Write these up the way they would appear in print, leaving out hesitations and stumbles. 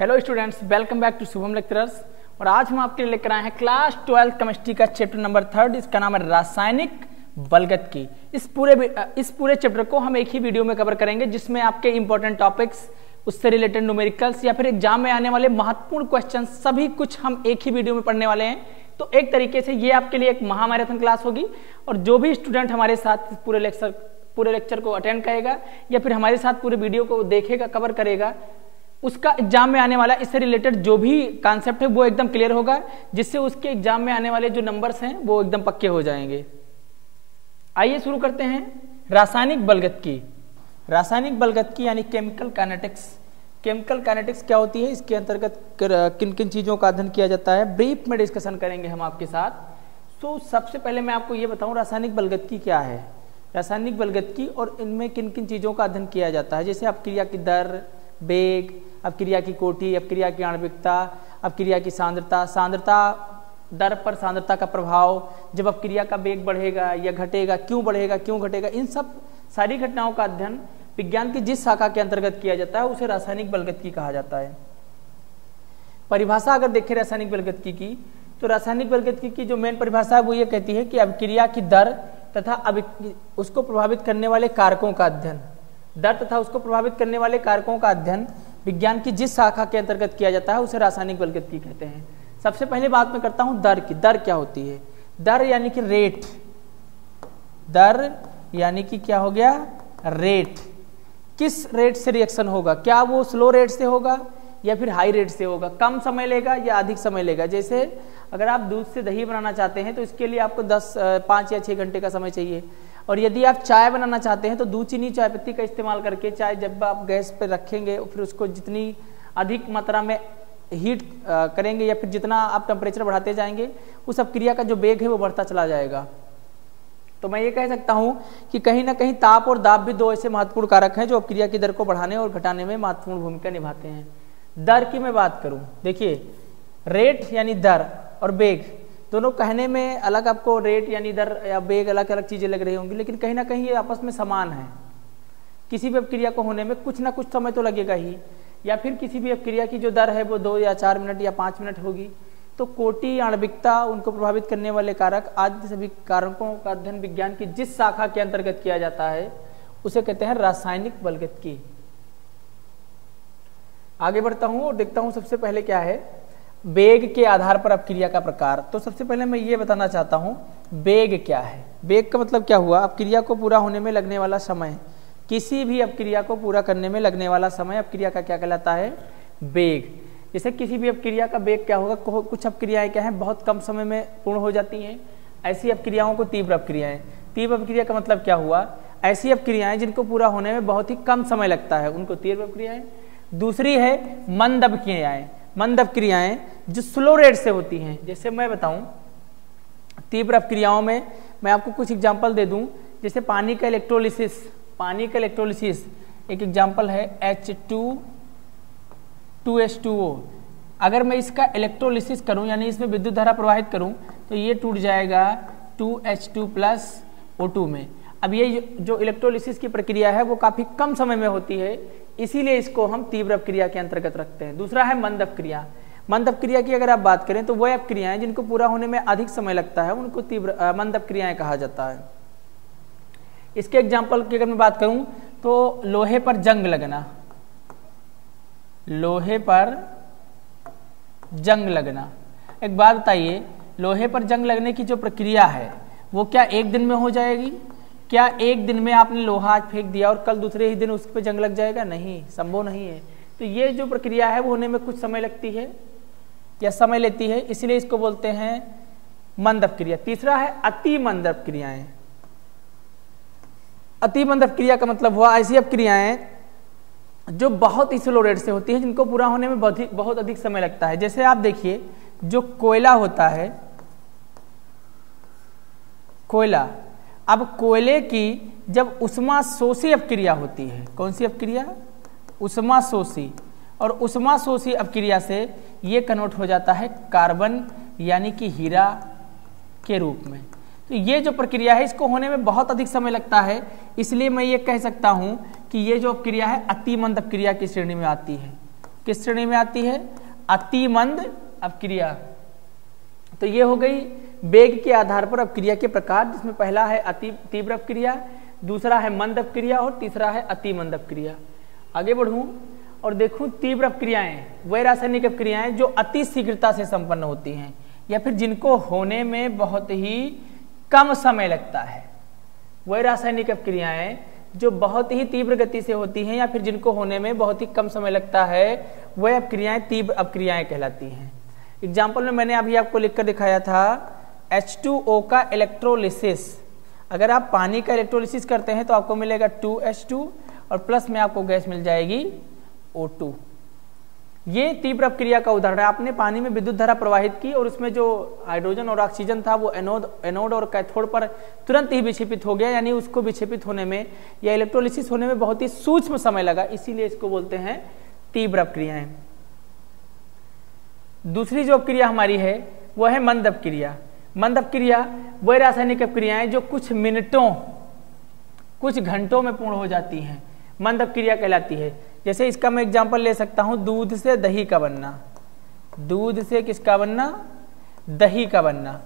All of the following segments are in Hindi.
Hello students, welcome back to Shubham lecturers. और आज हम आपके लिए लेकर आए हैं क्लास 12 केमिस्ट्री का चैप्टर नंबर 3। इसका नाम है रासायनिक बलगत। इस पूरे चैप्टर को हम एक ही वीडियो में कवर करेंगे, जिसमें आपके इंपॉर्टेंट टॉपिक्स, उससे रिलेटेड न्यूमेरिकल्स या फिर एग्जाम में आने वाले महत्वपूर्ण क्वेश्चन सभी कुछ हम एक ही वीडियो में पढ़ने वाले हैं। तो एक तरीके से ये आपके लिए एक महामैराथन क्लास होगी। और जो भी स्टूडेंट हमारे साथ पूरे लेक्चर को अटेंड करेगा या फिर हमारे साथ पूरे वीडियो को देखेगा, कवर करेगा, उसका एग्जाम में आने वाला इससे रिलेटेड जो भी कॉन्सेप्ट है वो एकदम क्लियर होगा, जिससे उसके एग्जाम में आने वाले जो नंबर्स हैं वो एकदम पक्के हो जाएंगे। आइए शुरू करते हैं रासायनिक बलगत की। रासायनिक बलगत की यानी केमिकल काइनेटिक्स। केमिकल काइनेटिक्स क्या होती है, इसके अंतर्गत किन किन चीज़ों का अध्ययन किया जाता है, ब्रीफ में डिस्कशन करेंगे हम आपके साथ। तो सबसे पहले मैं आपको ये बताऊं रासायनिक बलगत की क्या है, रासायनिक बलगत की और इनमें किन किन चीज़ों का अध्ययन किया जाता है। जैसे अपक्रिया की दर, वेग, अपक्रिया की कोटि, अपक्रिया की आणविकता, अपक्रिया की सांद्रता, दर पर सांद्रता का प्रभाव, जब अपक्रिया का वेग बढ़ेगा या घटेगा, क्यों बढ़ेगा क्यों घटेगा, इन सब सारी घटनाओं का अध्ययन विज्ञान की जिस शाखा के अंतर्गत किया जाता है उसे रासायनिक बलगत की कहा जाता है। परिभाषा अगर देखें रासायनिक बलगत की तो रासायनिक बलगत की जो मेन परिभाषा है वो ये कहती है कि अपक्रिया की दर तथा उसको प्रभावित करने वाले कारकों का अध्ययन, दर तथा उसको प्रभावित करने वाले कारकों का अध्ययन विज्ञान की जिस शाखा के अंतर्गत किया जाता है उसे रासायनिक बलगत की कहते हैं। सबसे पहले बात मैं करता हूं दर की। दर क्या होती है? दर यानी कि रेट। दर यानी कि क्या हो गया? रेट। किस रेट से रिएक्शन होगा, क्या वो स्लो रेट से होगा या फिर हाई रेट से होगा, कम समय लेगा या अधिक समय लेगा। जैसे अगर आप दूध से दही बनाना चाहते हैं तो इसके लिए आपको 5 या 6 घंटे का समय चाहिए। और यदि आप चाय बनाना चाहते हैं तो दूध, चीनी, चाय पत्ती का इस्तेमाल करके चाय जब आप गैस पर रखेंगे फिर उसको जितनी अधिक मात्रा में हीट करेंगे या फिर जितना आप टेम्परेचर बढ़ाते जाएंगे उस अपक्रिया का जो वेग है वो बढ़ता चला जाएगा। तो मैं ये कह सकता हूं कि कहीं ना कहीं ताप और दाब भी दो ऐसे महत्वपूर्ण कारक हैं जो अपक्रिया की दर को बढ़ाने और घटाने में महत्वपूर्ण भूमिका निभाते हैं। दर की मैं बात करूं, देखिए रेट यानी दर और वेग दोनों कहने में अलग, आपको रेट यानी दर या वेग अलग अलग चीजें लग रही होंगी, लेकिन कहीं ना कहीं ये आपस में समान है। किसी भी अपक्रिया को होने में कुछ ना कुछ समय तो लगेगा ही, या फिर किसी भी अपक्रिया की जो दर है वो 2 या 4 मिनट या 5 मिनट होगी। तो कोटि, आणविकता, उनको प्रभावित करने वाले कारक आदि सभी कारकों का अध्ययन विज्ञान की जिस शाखा के अंतर्गत किया जाता है उसे कहते हैं रासायनिक बलगत की। आगे बढ़ता हूं और देखता हूं सबसे पहले क्या है वेग के आधार पर अपक्रिया का प्रकार। तो सबसे पहले मैं ये बताना चाहता हूं वेग क्या है। वेग का मतलब क्या हुआ? अपक्रिया को पूरा होने में लगने वाला समय, किसी भी अपक्रिया को पूरा करने में लगने वाला समय अपक्रिया का क्या कहलाता है? वेग। जैसे किसी भी अपक्रिया का वेग क्या होगा, कुछ अपक्रियाएं क्या है बहुत कम समय में पूर्ण हो जाती हैं, ऐसी अपक्रियाओं को तीव्र अपक्रियाएं। तीव्र अपक्रिया का मतलब क्या हुआ? ऐसी अपक्रियाएं जिनको पूरा होने में बहुत ही कम समय लगता है उनको तीव्र अपक्रियाएं। दूसरी है मंद अपक्रियाएं। मंद अपक्रियाएं जो स्लो रेट से होती हैं। जैसे मैं बताऊं तीव्र अपक्रियाओं में मैं आपको कुछ एग्जांपल दे दूं, जैसे पानी का इलेक्ट्रोलिसिस। पानी का इलेक्ट्रोलिसिस एक एग्जांपल है H2O। अगर मैं इसका इलेक्ट्रोलिसिस करूं यानी इसमें विद्युत धारा प्रवाहित करूं तो ये टूट जाएगा 2H2+O2 में। अब ये जो इलेक्ट्रोलिसिस की प्रक्रिया है वो काफी कम समय में होती है, इसीलिए इसको हम तीव्र अपक्रिया के अंतर्गत रखते हैं। दूसरा है मंद अपक्रिया। मंद अपक्रिया की अगर आप बात करें तो वह अपक्रियाएं जिनको पूरा होने में अधिक समय लगता है उनको तीव्र मंद अपक्रियाएं कहा जाता है। इसके एग्जाम्पल की अगर मैं बात करूं तो लोहे पर जंग लगना। लोहे पर जंग लगना, एक बात बताइए, लोहे पर जंग लगने की जो प्रक्रिया है वो क्या एक दिन में हो जाएगी? क्या एक दिन में आपने लोहा आज फेंक दिया और कल दूसरे ही दिन उस पर जंग लग जाएगा? नहीं, संभव नहीं है। तो ये जो प्रक्रिया है वो होने में कुछ समय लगती है या समय लेती है, इसलिए इसको बोलते हैं मंद अपक्रिया। तीसरा है अति मंद अपक्रियाएं। अति मंद अपक्रिया का मतलब हुआ ऐसी अपक्रियाएं जो बहुत ही स्लो रेट से होती है, जिनको पूरा होने में बहुत अधिक समय लगता है। जैसे आप देखिए जो कोयला होता है, कोयला, अब कोयले की जब उष्माशोषी अपक्रिया होती है, कौन सी अपक्रिया? उष्माशोषी। और उष्माशोषी अपक्रिया से ये कन्वर्ट हो जाता है कार्बन यानी कि हीरा के रूप में। तो ये जो प्रक्रिया है इसको होने में बहुत अधिक समय लगता है, इसलिए मैं ये कह सकता हूं कि ये जो अपक्रिया है अति मंद अपक्रिया की श्रेणी में आती है। किस श्रेणी में आती है? अति मंद अपक्रिया। तो ये हो गई वेग के आधार पर अपक्रिया के प्रकार, जिसमें पहला है अति तीव्र अपक्रिया, दूसरा है मंद अपक्रिया और तीसरा है अति मंद अपक्रिया। आगे बढ़ूं और देखूं तीव्र अपक्रियाएं वह रासायनिक अपक्रियाएं जो अति शीघ्रता से संपन्न होती हैं या फिर जिनको होने में बहुत ही कम समय लगता है। वह रासायनिक अपक्रियाएं जो बहुत ही तीव्र गति से होती हैं या फिर जिनको होने में बहुत ही कम समय लगता है, वह अपक्रियाएं तीव्र अपक्रियाएं कहलाती हैं। एग्जाम्पल में मैंने अभी आपको लिखकर दिखाया था H2O का इलेक्ट्रोलिसिस। अगर आप पानी का इलेक्ट्रोलिसिस करते हैं तो आपको मिलेगा 2H2 और प्लस में आपको गैस मिल जाएगी O2। ये तीव्र अपक्रिया का उदाहरण है। आपने पानी में विद्युत धारा प्रवाहित की और उसमें जो हाइड्रोजन और ऑक्सीजन था वो एनोड और कैथोड पर तुरंत ही विक्षेपित हो गया, यानी उसको विक्षेपित होने में या इलेक्ट्रोलिसिस होने में बहुत ही सूक्ष्म समय लगा, इसीलिए इसको बोलते हैं तीव्र अपक्रियाएं। दूसरी जो अपक्रिया हमारी है वह है मंद अपक्रिया। मंद अपक्रिया वह रासायनिक अपक्रियाएं जो कुछ मिनटों कुछ घंटों में पूर्ण हो जाती हैं, मंद अपक्रिया कहलाती है। जैसे इसका मैं एग्जांपल ले सकता हूं, दूध से दही का बनना। दूध से किसका बनना? दही का बनना।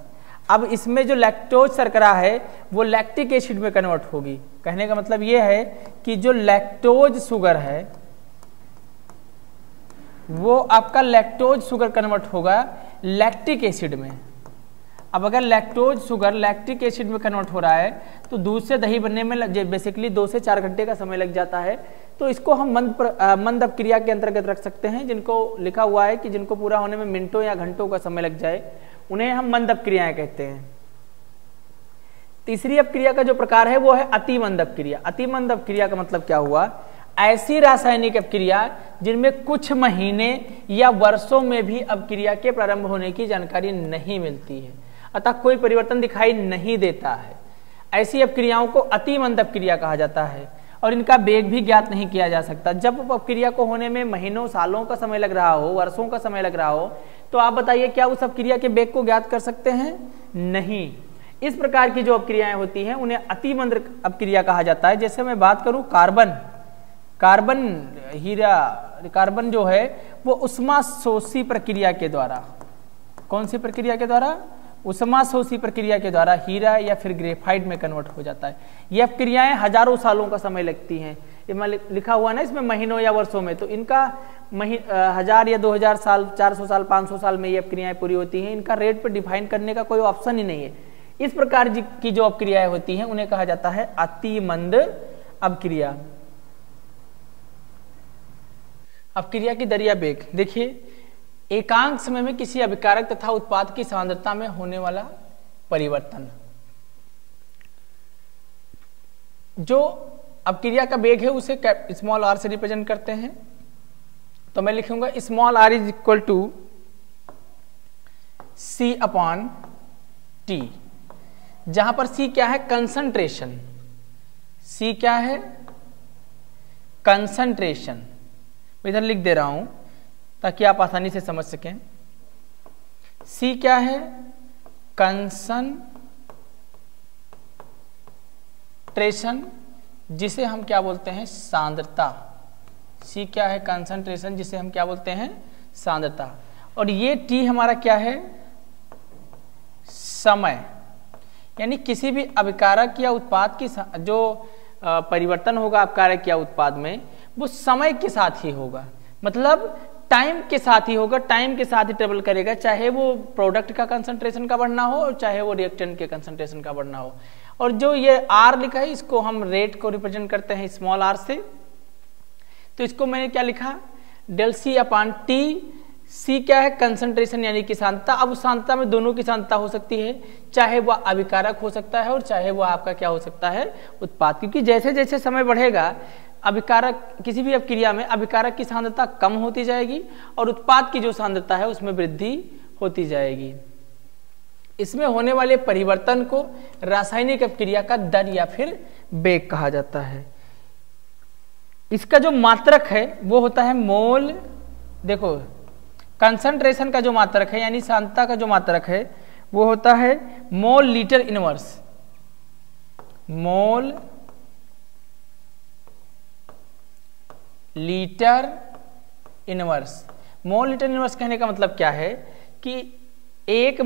अब इसमें जो लैक्टोज शर्करा है वो लैक्टिक एसिड में कन्वर्ट होगी। कहने का मतलब ये है कि जो लैक्टोज शुगर है वो आपका लैक्टोज शुगर कन्वर्ट होगा लैक्टिक एसिड में। अब अगर लैक्टोज शुगर लैक्टिक एसिड में कन्वर्ट हो रहा है तो दूध से दही बनने में बेसिकली 2 से 4 घंटे का समय लग जाता है। तो इसको हम मंद अपक्रिया के अंतर्गत रख सकते हैं। जिनको लिखा हुआ है कि जिनको पूरा होने में मिनटों या घंटों का समय लग जाए उन्हें हम मंद अपक्रियाएं कहते हैं। तीसरी अपक्रिया का जो प्रकार है वो है अति मंद अपक्रिया। अति मंद अपक्रिया का मतलब क्या हुआ? ऐसी रासायनिक अपक्रिया जिनमें कुछ महीने या वर्षों में भी अपक्रिया के प्रारंभ होने की जानकारी नहीं मिलती है, अतः कोई परिवर्तन दिखाई नहीं देता है। ऐसी अपक्रियाओं को अति मंद अपक्रिया कहा जाता है और इनका वेग भी ज्ञात नहीं किया जा सकता। जब अपक्रिया को होने में महीनों सालों का समय लग रहा हो, वर्षों का समय लग रहा हो, तो आप बताइए क्या उस अपक्रिया के वेग को ज्ञात कर सकते हैं? नहीं। इस प्रकार की जो अपक्रियाएं होती हैं उन्हें अति मंद अपक्रिया कहा जाता है। जैसे मैं बात करूं कार्बन जो है वो उष्माशोषी प्रक्रिया के द्वारा, कौन सी प्रक्रिया के द्वारा? उष्माशोषी प्रक्रिया के द्वारा हीरा या फिर ग्रेफाइट में कन्वर्ट हो जाता है। ये अपक्रियाएं हजारों सालों का समय लगती हैं। ये मैं लिखा हुआ ना इसमें महीनों या वर्षों में, तो इनका 1000 या 2000 साल, 400 साल, 500 साल में ये अपक्रियाएं पूरी होती हैं। इनका रेट पर डिफाइन करने का कोई ऑप्शन ही नहीं है। इस प्रकार की जो अपक्रियाएं होती हैं उन्हें कहा जाता है अति मंद अपक्रिया। अपक्रिया की दर या वेग देखिए, एकांक समय में किसी अभिकारक तथा उत्पाद की सांद्रता में होने वाला परिवर्तन। जो अपक्रिया का वेग है उसे स्मॉल आर से रिप्रेजेंट करते हैं। तो मैं लिखूंगा small r is equal to c upon t, जहां पर सी क्या है? कंसंट्रेशन। सी क्या है? कंसंट्रेशन। मैं इधर लिख दे रहा हूं ताकि आप आसानी से समझ सकें। सी क्या है? कंसंट्रेशन, जिसे हम क्या बोलते हैं? सांद्रता। सी क्या है? कंसंट्रेशन, जिसे हम क्या बोलते हैं? सांद्रता। और ये टी हमारा क्या है? समय। यानी किसी भी अभिकारक या उत्पाद की जो परिवर्तन होगा अभिकारक या उत्पाद में, वो समय के साथ ही होगा, मतलब टाइम के साथ ही होगा, टाइम के साथ ही ट्रेवल करेगा, चाहे वो प्रोडक्ट का कंसंट्रेशन का बढ़ना हो और चाहे वो रिएक्टेंट के कंसंट्रेशन का बढ़ना हो। और जो ये आर लिखा है इसको हम रेट को रिप्रेजेंट करते हैं स्मॉल आर से। तो इसको मैंने क्या लिखा? Del C upon T. C क्या है? कंसंट्रेशन यानी कि सांद्रता। अब उस सांद्रता में दोनों की सांद्रता हो सकती है, चाहे वह अभिकारक हो सकता है और चाहे वह आपका क्या हो सकता है? उत्पाद। क्योंकि जैसे जैसे समय बढ़ेगा अभिकारक, किसी भी अपक्रिया में अभिकारक की सांद्रता कम होती जाएगी और उत्पाद की जो सांद्रता है उसमें वृद्धि होती जाएगी। इसमें होने वाले परिवर्तन को रासायनिक अपक्रिया का दर या फिर वेग कहा जाता है। इसका जो मात्रक है वो होता है मोल। देखो, कंसंट्रेशन का जो मात्रक है यानी सांद्रता का जो मात्रक है वो होता है mole litre inverse. Mole litre inverse. Mole litre inverse कहने का मतलब क्या है कि एक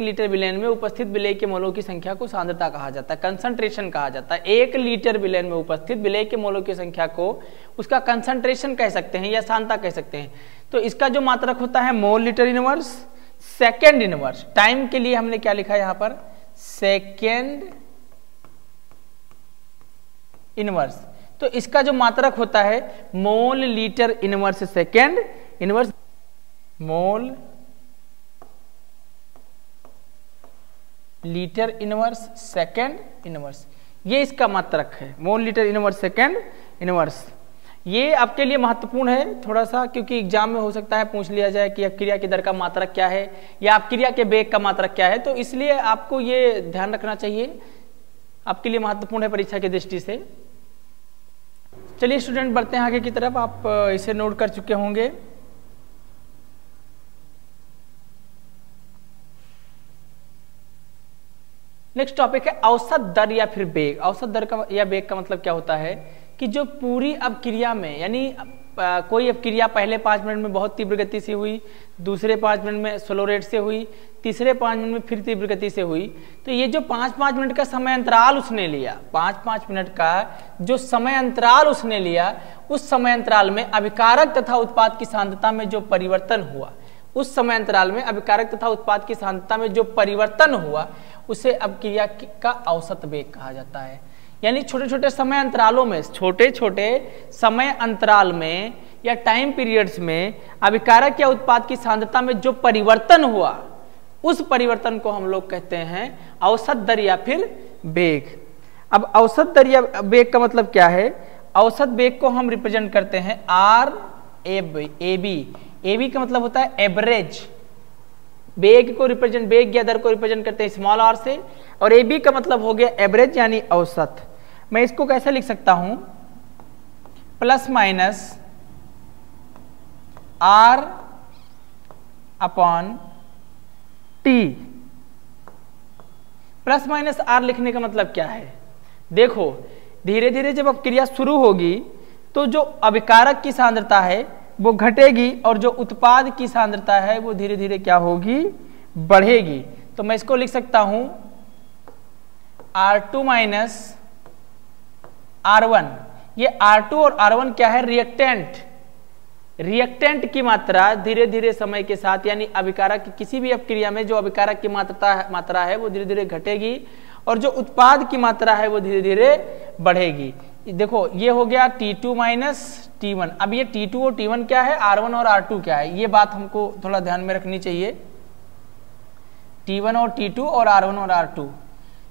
लीटर विलेन में उपस्थित विलेय के मोलों की संख्या को सांद्रता कहा जाता है, कंसंट्रेशन कहा जाता है। 1 लीटर विलेन में उपस्थित विलेय के मोलों की संख्या को उसका कंसंट्रेशन कह सकते हैं या सांद्रता कह सकते हैं। तो इसका जो मात्रक होता है mole litre inverse second inverse. Time के लिए हमने क्या लिखा है यहाँ पर, सेकेंड इनवर्स। तो इसका जो मात्रक होता है mole litre inverse second inverse, mole litre inverse second inverse, ये इसका मात्रक है, mole litre inverse second inverse. ये आपके लिए महत्वपूर्ण है थोड़ा सा, क्योंकि एग्जाम में हो सकता है पूछ लिया जाए कि अपक्रिया की दर का मात्रक क्या है या अपक्रिया के वेग का मात्रक क्या है, तो इसलिए आपको ये ध्यान रखना चाहिए, आपके लिए महत्वपूर्ण है परीक्षा की दृष्टि से। चलिए स्टूडेंट बढ़ते हैं आगे की तरफ, आप इसे नोट कर चुके होंगे। नेक्स्ट टॉपिक है औसत दर या फिर वेग। औसत दर का या वेग का मतलब क्या होता है कि जो पूरी अपक्रिया में, यानी कोई अपक्रिया पहले 5 मिनट में बहुत तीव्र गति से हुई, दूसरे 5 मिनट में स्लो रेट से हुई, तीसरे 5 मिनट में फिर तीव्र गति से हुई, तो ये जो 5-5 मिनट का समय अंतराल उसने लिया, 5-5 मिनट का जो समय अंतराल उसने लिया, उस समय अंतराल में अभिकारक तथा उत्पाद की सांद्रता में जो परिवर्तन हुआ, उस समय अंतराल में अभिकारक तथा उत्पाद की सांद्रता में जो परिवर्तन हुआ, उसे अपक्रिया का औसत वेग कहा जाता है। यानी छोटे छोटे समय अंतरालों में, छोटे छोटे समय अंतराल में या टाइम पीरियड्स में अभिकारक या उत्पाद की सांद्रता में जो परिवर्तन हुआ, उस परिवर्तन को हम लोग कहते हैं औसत दर या फिर वेग। अब औसत दर या वेग का मतलब क्या है? औसत वेग को हम रिप्रेजेंट करते हैं आर ए बी का मतलब होता है एवरेज। वेग को रिप्रेजेंट, वेग या दर को रिप्रेजेंट करते हैं स्मॉल आर से, और ए बी का मतलब हो गया एवरेज यानी औसत। मैं इसको कैसे लिख सकता हूं? Plus minus R upon T. Plus minus R लिखने का मतलब क्या है? देखो, धीरे धीरे जब अपक्रिया शुरू होगी तो जो अभिकारक की सांद्रता है वो घटेगी और जो उत्पाद की सांद्रता है वो धीरे धीरे क्या होगी? बढ़ेगी। तो मैं इसको लिख सकता हूं R2 माइनस R1। ये R2 और R1 क्या है? रिएक्टेंट। रिएक्टेंट की मात्रा धीरे धीरे समय के साथ, यानी अभिकारक की किसी भी अपक्रिया में जो अभिकारक की मात्रा है वो धीरे धीरे घटेगी और जो उत्पाद की मात्रा है वो धीरे धीरे बढ़ेगी। देखो, ये हो गया T2 माइनस T1। अब ये T2 और T1 क्या है, R1 और R2 क्या है, ये बात हमको थोड़ा ध्यान में रखनी चाहिए। T1 और T2 और R1 और R2।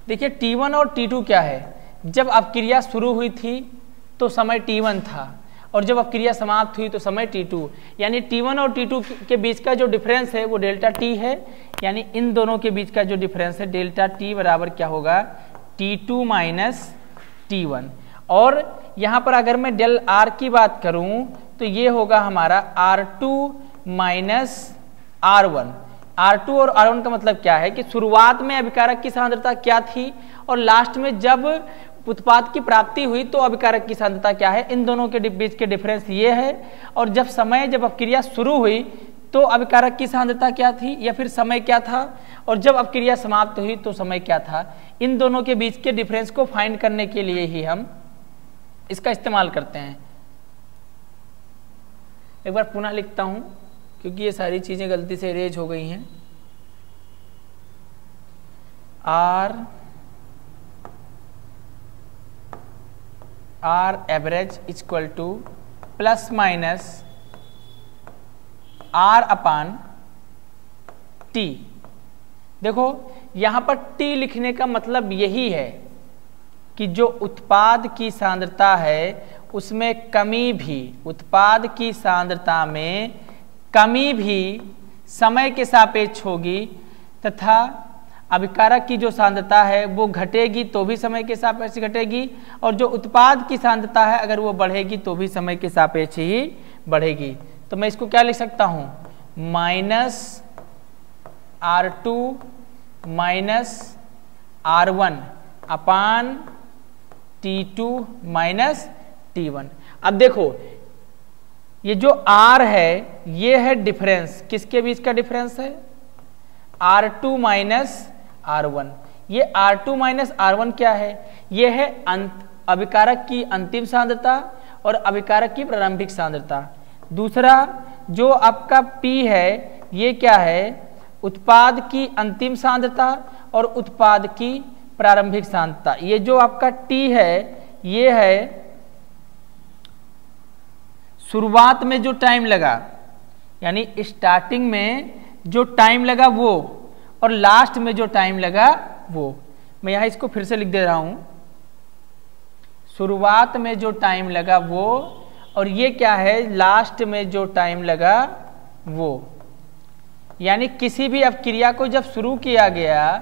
देखिए, T1 और T2 क्या है? जब अपक्रिया शुरू हुई थी तो समय T1 था और जब अपक्रिया समाप्त हुई तो समय T2, यानी T1 और T2 के बीच का जो डिफरेंस है वो डेल्टा T है। यानी इन दोनों के बीच का जो डिफरेंस है डेल्टा T बराबर क्या होगा? T2 minus T1। और यहां पर अगर मैं डेल R की बात करूं तो ये होगा हमारा R2 माइनस R1। R2 और R1 का मतलब क्या है कि शुरुआत में अभिकारक की सांद्रता क्या थी और लास्ट में जब उत्पाद की प्राप्ति हुई तो अभिकारक की सांद्रता क्या है, इन दोनों के बीच के डिफरेंस ये है। और जब अपक्रिया शुरू हुई तो अभिकारक की सांद्रता क्या थी या फिर समय क्या था, और जब अपक्रिया समाप्त हुई तो समय क्या था, इन दोनों के बीच के डिफरेंस को फाइंड करने के लिए ही हम इसका इस्तेमाल करते हैं। एक बार पुनः लिखता हूं क्योंकि ये सारी चीजें गलती से इरेज हो गई हैं। R average equal to plus minus R upon T. देखो, यहां पर टी लिखने का मतलब यही है कि जो उत्पाद की सांद्रता है उसमें कमी भी, उत्पाद की सांद्रता में कमी भी समय के सापेक्ष होगी तथा अभिकारक की जो सांद्रता है वो घटेगी तो भी समय के सापेक्ष घटेगी, और जो उत्पाद की सांद्रता है अगर वो बढ़ेगी तो भी समय के सापेक्ष ही बढ़ेगी। तो मैं इसको क्या लिख सकता हूं? माइनस R2 माइनस R1 अपान T2 माइनस T1। अब देखो, ये जो R है ये है डिफरेंस, किसके बीच का डिफरेंस है, R2 माइनस R1। ये R2 माइनस R1 क्या है, ये है अभिकारक की अंतिम सांद्रता और अभिकारक की प्रारंभिक सांद्रता। दूसरा जो आपका P है ये क्या है, उत्पाद की अंतिम सांद्रता और उत्पाद की प्रारंभिक सांद्रता। ये जो आपका T है ये है शुरुआत में जो टाइम लगा, यानी स्टार्टिंग में जो टाइम लगा वो, और लास्ट में जो टाइम लगा वो। मैं यहां इसको फिर से लिख दे रहा हूं, शुरुआत में जो टाइम लगा वो, और ये क्या है, लास्ट में जो टाइम लगा वो। यानी किसी भी अपक्रिया को जब शुरू किया गया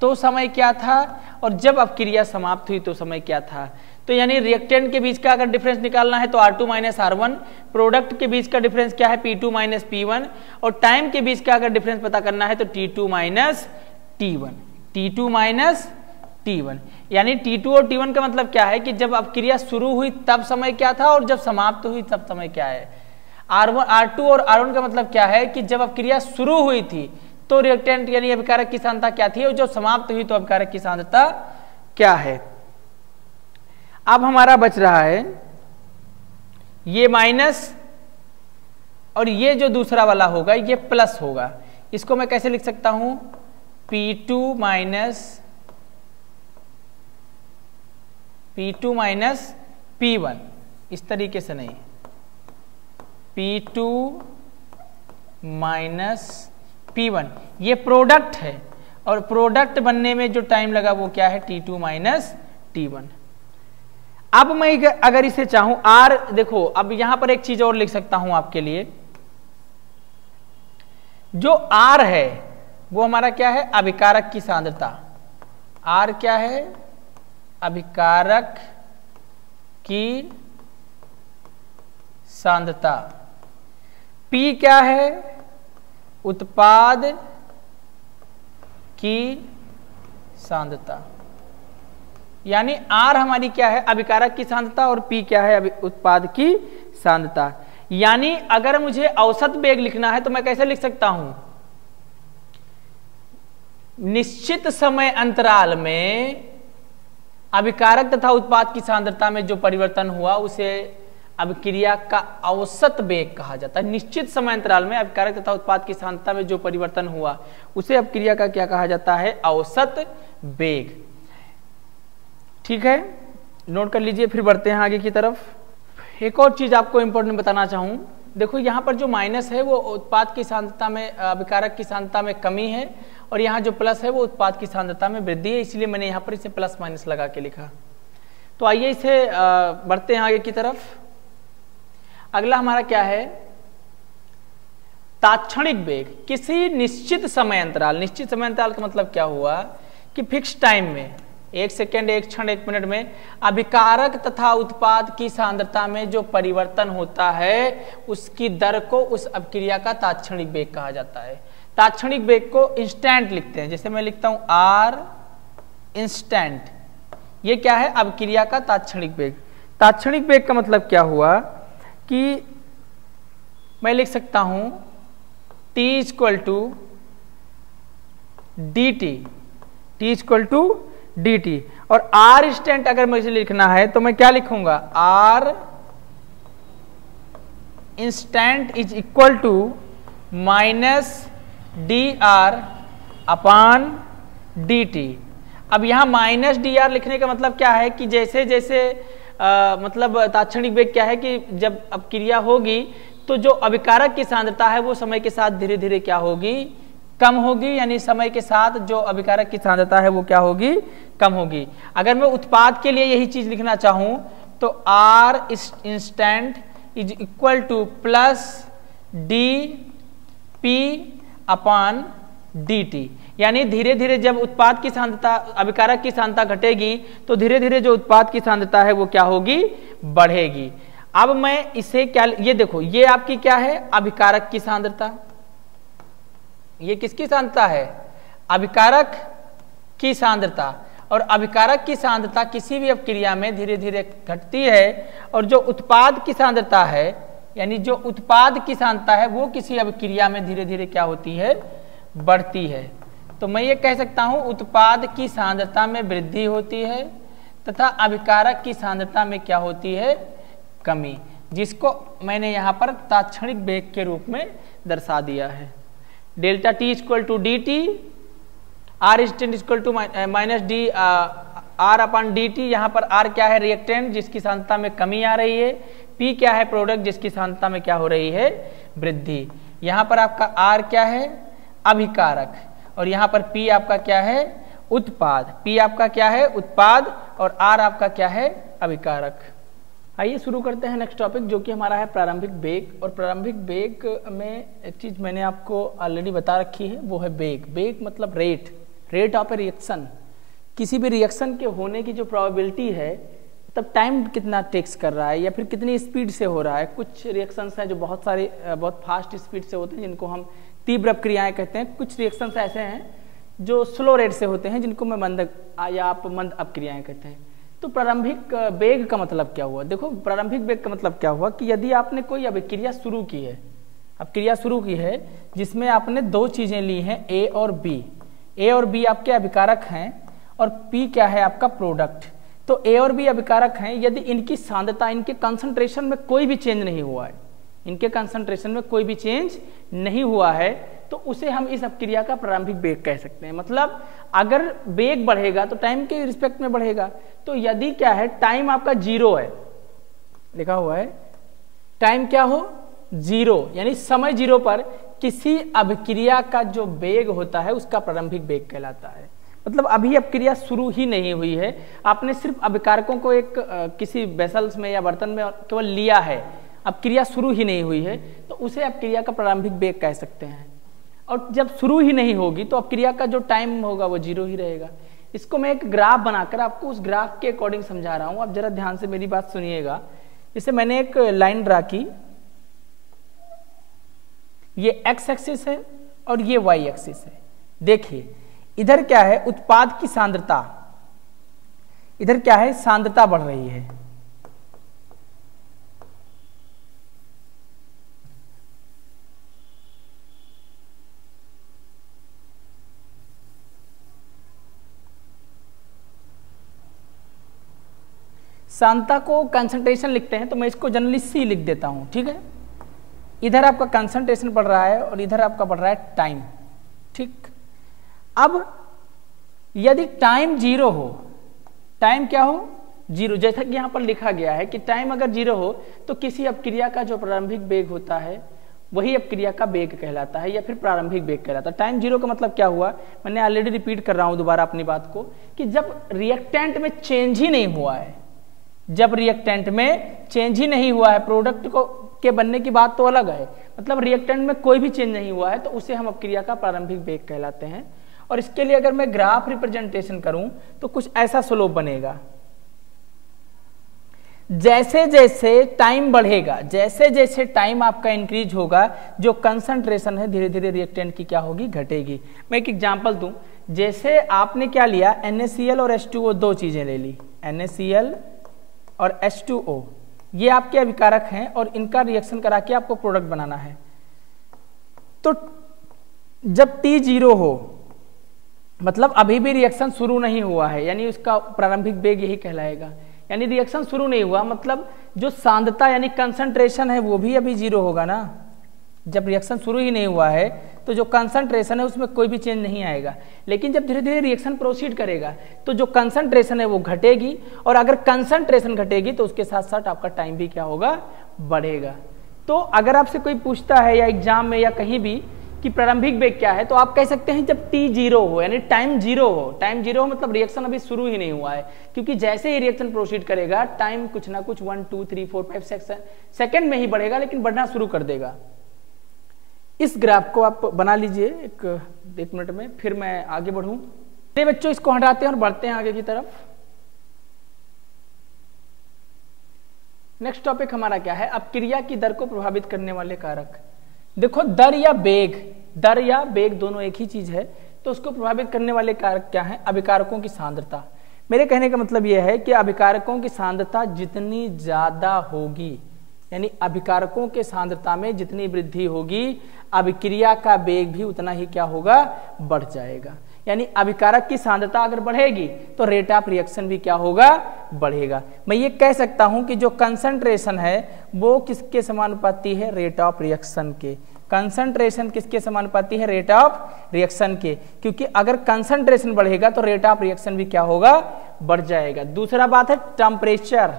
तो समय क्या था, और जब अपक्रिया समाप्त हुई तो समय क्या था। तो यानी रिएक्टेंट के बीच का अगर डिफरेंस निकालना है तो R2 माइनस R1, प्रोडक्ट के बीच का डिफरेंस क्या है P2 माइनस P1, और टाइम के बीच का अगर डिफरेंस पता करना है तो T2 minus T1, T2 minus T1। यानी T2 और T1 का मतलब क्या है कि जब अपक्रिया शुरू हुई तब समय क्या था और जब समाप्त हुई तब समय क्या है। R2 और R1 का मतलब क्या है कि जब अपक्रिया शुरू हुई थी तो रिएक्टेंट यानी अभिकारक की सांद्रता क्या थी, और जब समाप्त हुई तो अभिकारक की सांद्रता क्या है। अब हमारा बच रहा है ये माइनस, और ये जो दूसरा वाला होगा ये प्लस होगा। इसको मैं कैसे लिख सकता हूं, P2 माइनस P1, इस तरीके से नहीं, P2 माइनस P1, ये प्रोडक्ट है, और प्रोडक्ट बनने में जो टाइम लगा वो क्या है, T2 माइनस T1। अब मैं अगर इसे चाहूं R, देखो अब यहां पर एक चीज और लिख सकता हूं आपके लिए, जो R है वो हमारा क्या है, अभिकारक की सांद्रता। R क्या है, अभिकारक की सांद्रता। P क्या है, उत्पाद की सांद्रता। यानी R हमारी क्या है, अभिकारक की सांद्रता, और P क्या है, उत्पाद की सांद्रता। यानी अगर मुझे औसत वेग लिखना है तो मैं कैसे लिख सकता हूं, निश्चित समय अंतराल में अभिकारक तथा उत्पाद की सांद्रता में जो परिवर्तन हुआ उसे अभिक्रिया का औसत वेग कहा जाता है। निश्चित समय अंतराल में अभिकारक तथा उत्पाद की सांद्रता में जो परिवर्तन हुआ उसे अभिक्रिया का क्या कहा जाता है, औसत वेग। ठीक है, नोट कर लीजिए, फिर बढ़ते हैं आगे की तरफ। एक और चीज आपको इंपॉर्टेंट बताना चाहूं, देखो यहाँ पर जो माइनस है वो उत्पाद की सांद्रता में, अभिकारक की सांद्रता में कमी है, और यहाँ जो प्लस है वो उत्पाद की सांद्रता में वृद्धि है, इसलिए मैंने यहाँ पर इसे प्लस माइनस लगा के लिखा। तो आइए इसे बढ़ते हैं आगे की तरफ। अगला हमारा क्या है, तात्क्षणिक वेग। किसी निश्चित समय अंतराल, निश्चित समय अंतराल का मतलब क्या हुआ कि फिक्स टाइम में, 1 सेकेंड, 1 क्षण, 1 मिनट में अभिकारक तथा उत्पाद की सांद्रता में जो परिवर्तन होता है उसकी दर को उस अपक्रिया का तात्क्षणिक वेग कहा जाता है। तात्क्षणिक वेग को इंस्टेंट लिखते हैं, जैसे मैं लिखता हूं R इंस्टेंट। ये क्या है, अपक्रिया का तात्क्षणिक वेग। तात्क्षणिक वेग का मतलब क्या हुआ कि मैं लिख सकता हूं T equal to dt, T equal to dt, और R इंस्टेंट अगर मुझे लिखना है तो मैं क्या लिखूंगा, R instant is equal to minus dr upon dt। अब यहां माइनस dr लिखने का मतलब क्या है कि जैसे जैसे मतलब तात्क्षणिक वेग क्या है कि जब अपक्रिया होगी तो जो अभिकारक की सांद्रता है वो समय के साथ धीरे धीरे क्या होगी, कम होगी। यानी समय के साथ जो अभिकारक की सांद्रता है वो क्या होगी, कम होगी। अगर मैं उत्पाद के लिए यही चीज लिखना चाहूं तो R instant is equal to plus dP upon dt। यानी धीरे धीरे जब उत्पाद की सांद्रता, अभिकारक की सांद्रता घटेगी तो धीरे धीरे जो उत्पाद की सांद्रता है वो क्या होगी, बढ़ेगी। अब मैं इसे क्या, ये देखो ये आपकी क्या है, अभिकारक की सांद्रता। ये किसकी सांद्रता है, अभिकारक की सांद्रता। और अभिकारक की सांद्रता किसी भी अपक्रिया में धीरे धीरे घटती है, और जो उत्पाद की सांद्रता है यानी जो उत्पाद की सांद्रता है वो किसी अभिक्रिया में धीरे धीरे क्या होती है, बढ़ती है। तो मैं ये कह सकता हूं उत्पाद की सांद्रता में वृद्धि होती है तथा अभिकारक की सांद्रता में क्या होती है, कमी, जिसको मैंने यहाँ पर तात्क्षणिक वेग के रूप में दर्शा दिया है। Delta T equal to D T, R instant equal to minus D R upon D T. यहाँ पर आर क्या है, रिएक्टेंट जिसकी सांद्रता में कमी आ रही है, पी क्या है, प्रोडक्ट जिसकी सांद्रता में क्या हो रही है, वृद्धि। यहाँ पर आपका आर क्या है, अभिकारक, और यहाँ पर पी आपका क्या है, उत्पाद। पी आपका क्या है, उत्पाद, और आर आपका क्या है, अभिकारक। आइए शुरू करते हैं नेक्स्ट टॉपिक, जो कि हमारा है प्रारंभिक वेग। और प्रारंभिक वेग में एक चीज मैंने आपको ऑलरेडी बता रखी है, वो है वेग। वेग मतलब रेट ऑफ ए रिएक्शन। किसी भी रिएक्शन के होने की जो प्रोबेबिलिटी है, तब टाइम कितना टेक्स कर रहा है या फिर कितनी स्पीड से हो रहा है। कुछ रिएक्शंस हैं जो बहुत फास्ट स्पीड से होते हैं, जिनको हम तीव्र अपक्रियाएं कहते हैं। कुछ रिएक्शंस ऐसे हैं जो स्लो रेट से होते हैं, जिनको मैं मंद या आप मंद अपक्रियाएं कहते हैं। तो प्रारंभिक वेग का मतलब क्या हुआ, देखो प्रारंभिक वेग का मतलब क्या हुआ कि यदि आपने कोई अभिक्रिया शुरू की है, अपक्रिया शुरू की है जिसमें आपने दो चीजें ली हैं, ए और बी। ए और बी आपके अभिकारक हैं और पी क्या है, आपका प्रोडक्ट। तो ए और बी अभिकारक हैं, यदि इनकी सांद्रता, इनके कंसंट्रेशन में कोई भी चेंज नहीं हुआ है, इनके कंसंट्रेशन में कोई भी चेंज नहीं हुआ है, तो उसे हम इस अपक्रिया का प्रारंभिक वेग कह सकते हैं। मतलब अगर वेग बढ़ेगा तो टाइम के रिस्पेक्ट में बढ़ेगा। तो यदि क्या है, टाइम आपका जीरो है, लिखा हुआ है टाइम क्या हो, जीरो, यानी समय जीरो पर किसी अभिक्रिया का जो वेग होता है उसका प्रारंभिक वेग कहलाता है। मतलब अभी अपक्रिया शुरू ही नहीं हुई है, आपने सिर्फ अभिकारकों को एक किसी वेसल्स में या बर्तन में केवल लिया है, अपक्रिया शुरू ही नहीं हुई है, तो उसे अपक्रिया का प्रारंभिक वेग कह सकते हैं। और जब शुरू ही नहीं होगी तो अपक्रिया का जो टाइम होगा वो जीरो ही रहेगा। इसको मैं एक ग्राफ बनाकर आपको उस ग्राफ के अकॉर्डिंग समझा रहा हूं, आप जरा ध्यान से मेरी बात सुनिएगा। जैसे मैंने एक लाइन ड्रा की, ये एक्स एक्सिस है और ये वाई एक्सिस है। देखिए इधर क्या है, उत्पाद की सांद्रता, इधर क्या है, सांद्रता बढ़ रही है। सांद्रता को कंसंट्रेशन लिखते हैं, तो मैं इसको जनरली सी लिख देता हूं, ठीक है। इधर आपका कंसंट्रेशन बढ़ रहा है और इधर आपका बढ़ रहा है टाइम, ठीक। अब यदि टाइम जीरो हो, टाइम क्या हो, जीरो, जैसा कि यहां पर लिखा गया है कि टाइम अगर जीरो हो तो किसी अपक्रिया का जो प्रारंभिक वेग होता है वही अपक्रिया का वेग कहलाता है या फिर प्रारंभिक वेग कहलाता है। टाइम जीरो का मतलब क्या हुआ, मैंने ऑलरेडी रिपीट कर रहा हूं दोबारा अपनी बात को, कि जब रिएक्टेंट में चेंज ही नहीं हुआ है, जब रिएक्टेंट में चेंज ही नहीं हुआ है, प्रोडक्ट को के बनने की बात तो अलग है, मतलब रिएक्टेंट में कोई भी चेंज नहीं हुआ है, तो उसे हम अपक्रिया का प्रारंभिक वेग कहलाते हैं। और इसके लिए अगर मैं ग्राफ रिप्रेजेंटेशन करूं तो कुछ ऐसा स्लोप बनेगा। जैसे जैसे टाइम बढ़ेगा, जैसे जैसे टाइम आपका इंक्रीज होगा, जो कंसंट्रेशन है धीरे धीरे रिएक्टेंट की क्या होगी, घटेगी। मैं एक एग्जांपल दूं, जैसे आपने क्या लिया, NaCl और H2O, दो चीजें ले ली, NaCl और H2O, ये आपके अभिकारक हैं और इनका रिएक्शन करा के आपको प्रोडक्ट बनाना है। तो जब T जीरो हो, मतलब अभी भी रिएक्शन शुरू नहीं हुआ है, यानी उसका प्रारंभिक वेग यही कहलाएगा। यानी रिएक्शन शुरू नहीं हुआ, मतलब जो सांद्रता यानी कंसंट्रेशन है वो भी अभी जीरो होगा ना। जब रिएक्शन शुरू ही नहीं हुआ है तो जो कंसंट्रेशन है उसमें कोई भी चेंज नहीं आएगा। लेकिन जब धीरे धीरे रिएक्शन प्रोसीड करेगा तो जो कंसंट्रेशन है वो घटेगी, और अगर कंसंट्रेशन घटेगी तो उसके साथ साथ आपका टाइम भी क्या होगा, बढ़ेगा। तो अगर आपसे कोई पूछता है या एग्जाम में या कहीं भी कि प्रारंभिक वेग क्या है, तो आप कह सकते हैं जब T जीरो हो, यानी टाइम जीरो हो। टाइम जीरो हो मतलब रिएक्शन अभी शुरू ही नहीं हुआ है, क्योंकि जैसे ही रिएक्शन प्रोसीड करेगा टाइम कुछ ना कुछ 1 2 3 4 5 6 सेकंड में ही बढ़ेगा, लेकिन बढ़ना शुरू कर देगा। इस ग्राफ को आप बना लीजिए एक मिनट में, फिर मैं आगे बढ़ूं। बच्चों इसको हटाते हैं और बढ़ते हैं आगे की तरफ। नेक्स्ट टॉपिक हमारा क्या है, अपक्रिया की दर को प्रभावित करने वाले कारक। देखो दर या वेग दोनों एक ही चीज है, तो उसको प्रभावित करने वाले कारक क्या हैं, अभिकारकों की सांद्रता। मेरे कहने का मतलब यह है कि अभिकारकों की सांद्रता जितनी ज्यादा होगी यानी अभिकारकों के सांद्रता में जितनी वृद्धि होगी अभिक्रिया का वेग भी उतना ही क्या होगा, बढ़ जाएगा। यानी अभिकारक की सांद्रता अगर बढ़ेगी तो रेट ऑफ रिएक्शन भी क्या होगा, बढ़ेगा। मैं ये कह सकता हूं कि जो कंसंट्रेशन है वो किसके समानुपाती है, रेट ऑफ रिएक्शन के। कंसंट्रेशन किसके समानुपाती है, रेट ऑफ रिएक्शन के, क्योंकि अगर कंसंट्रेशन बढ़ेगा तो रेट ऑफ रिएक्शन भी क्या होगा, बढ़ जाएगा। दूसरा बात है टेम्परेचर,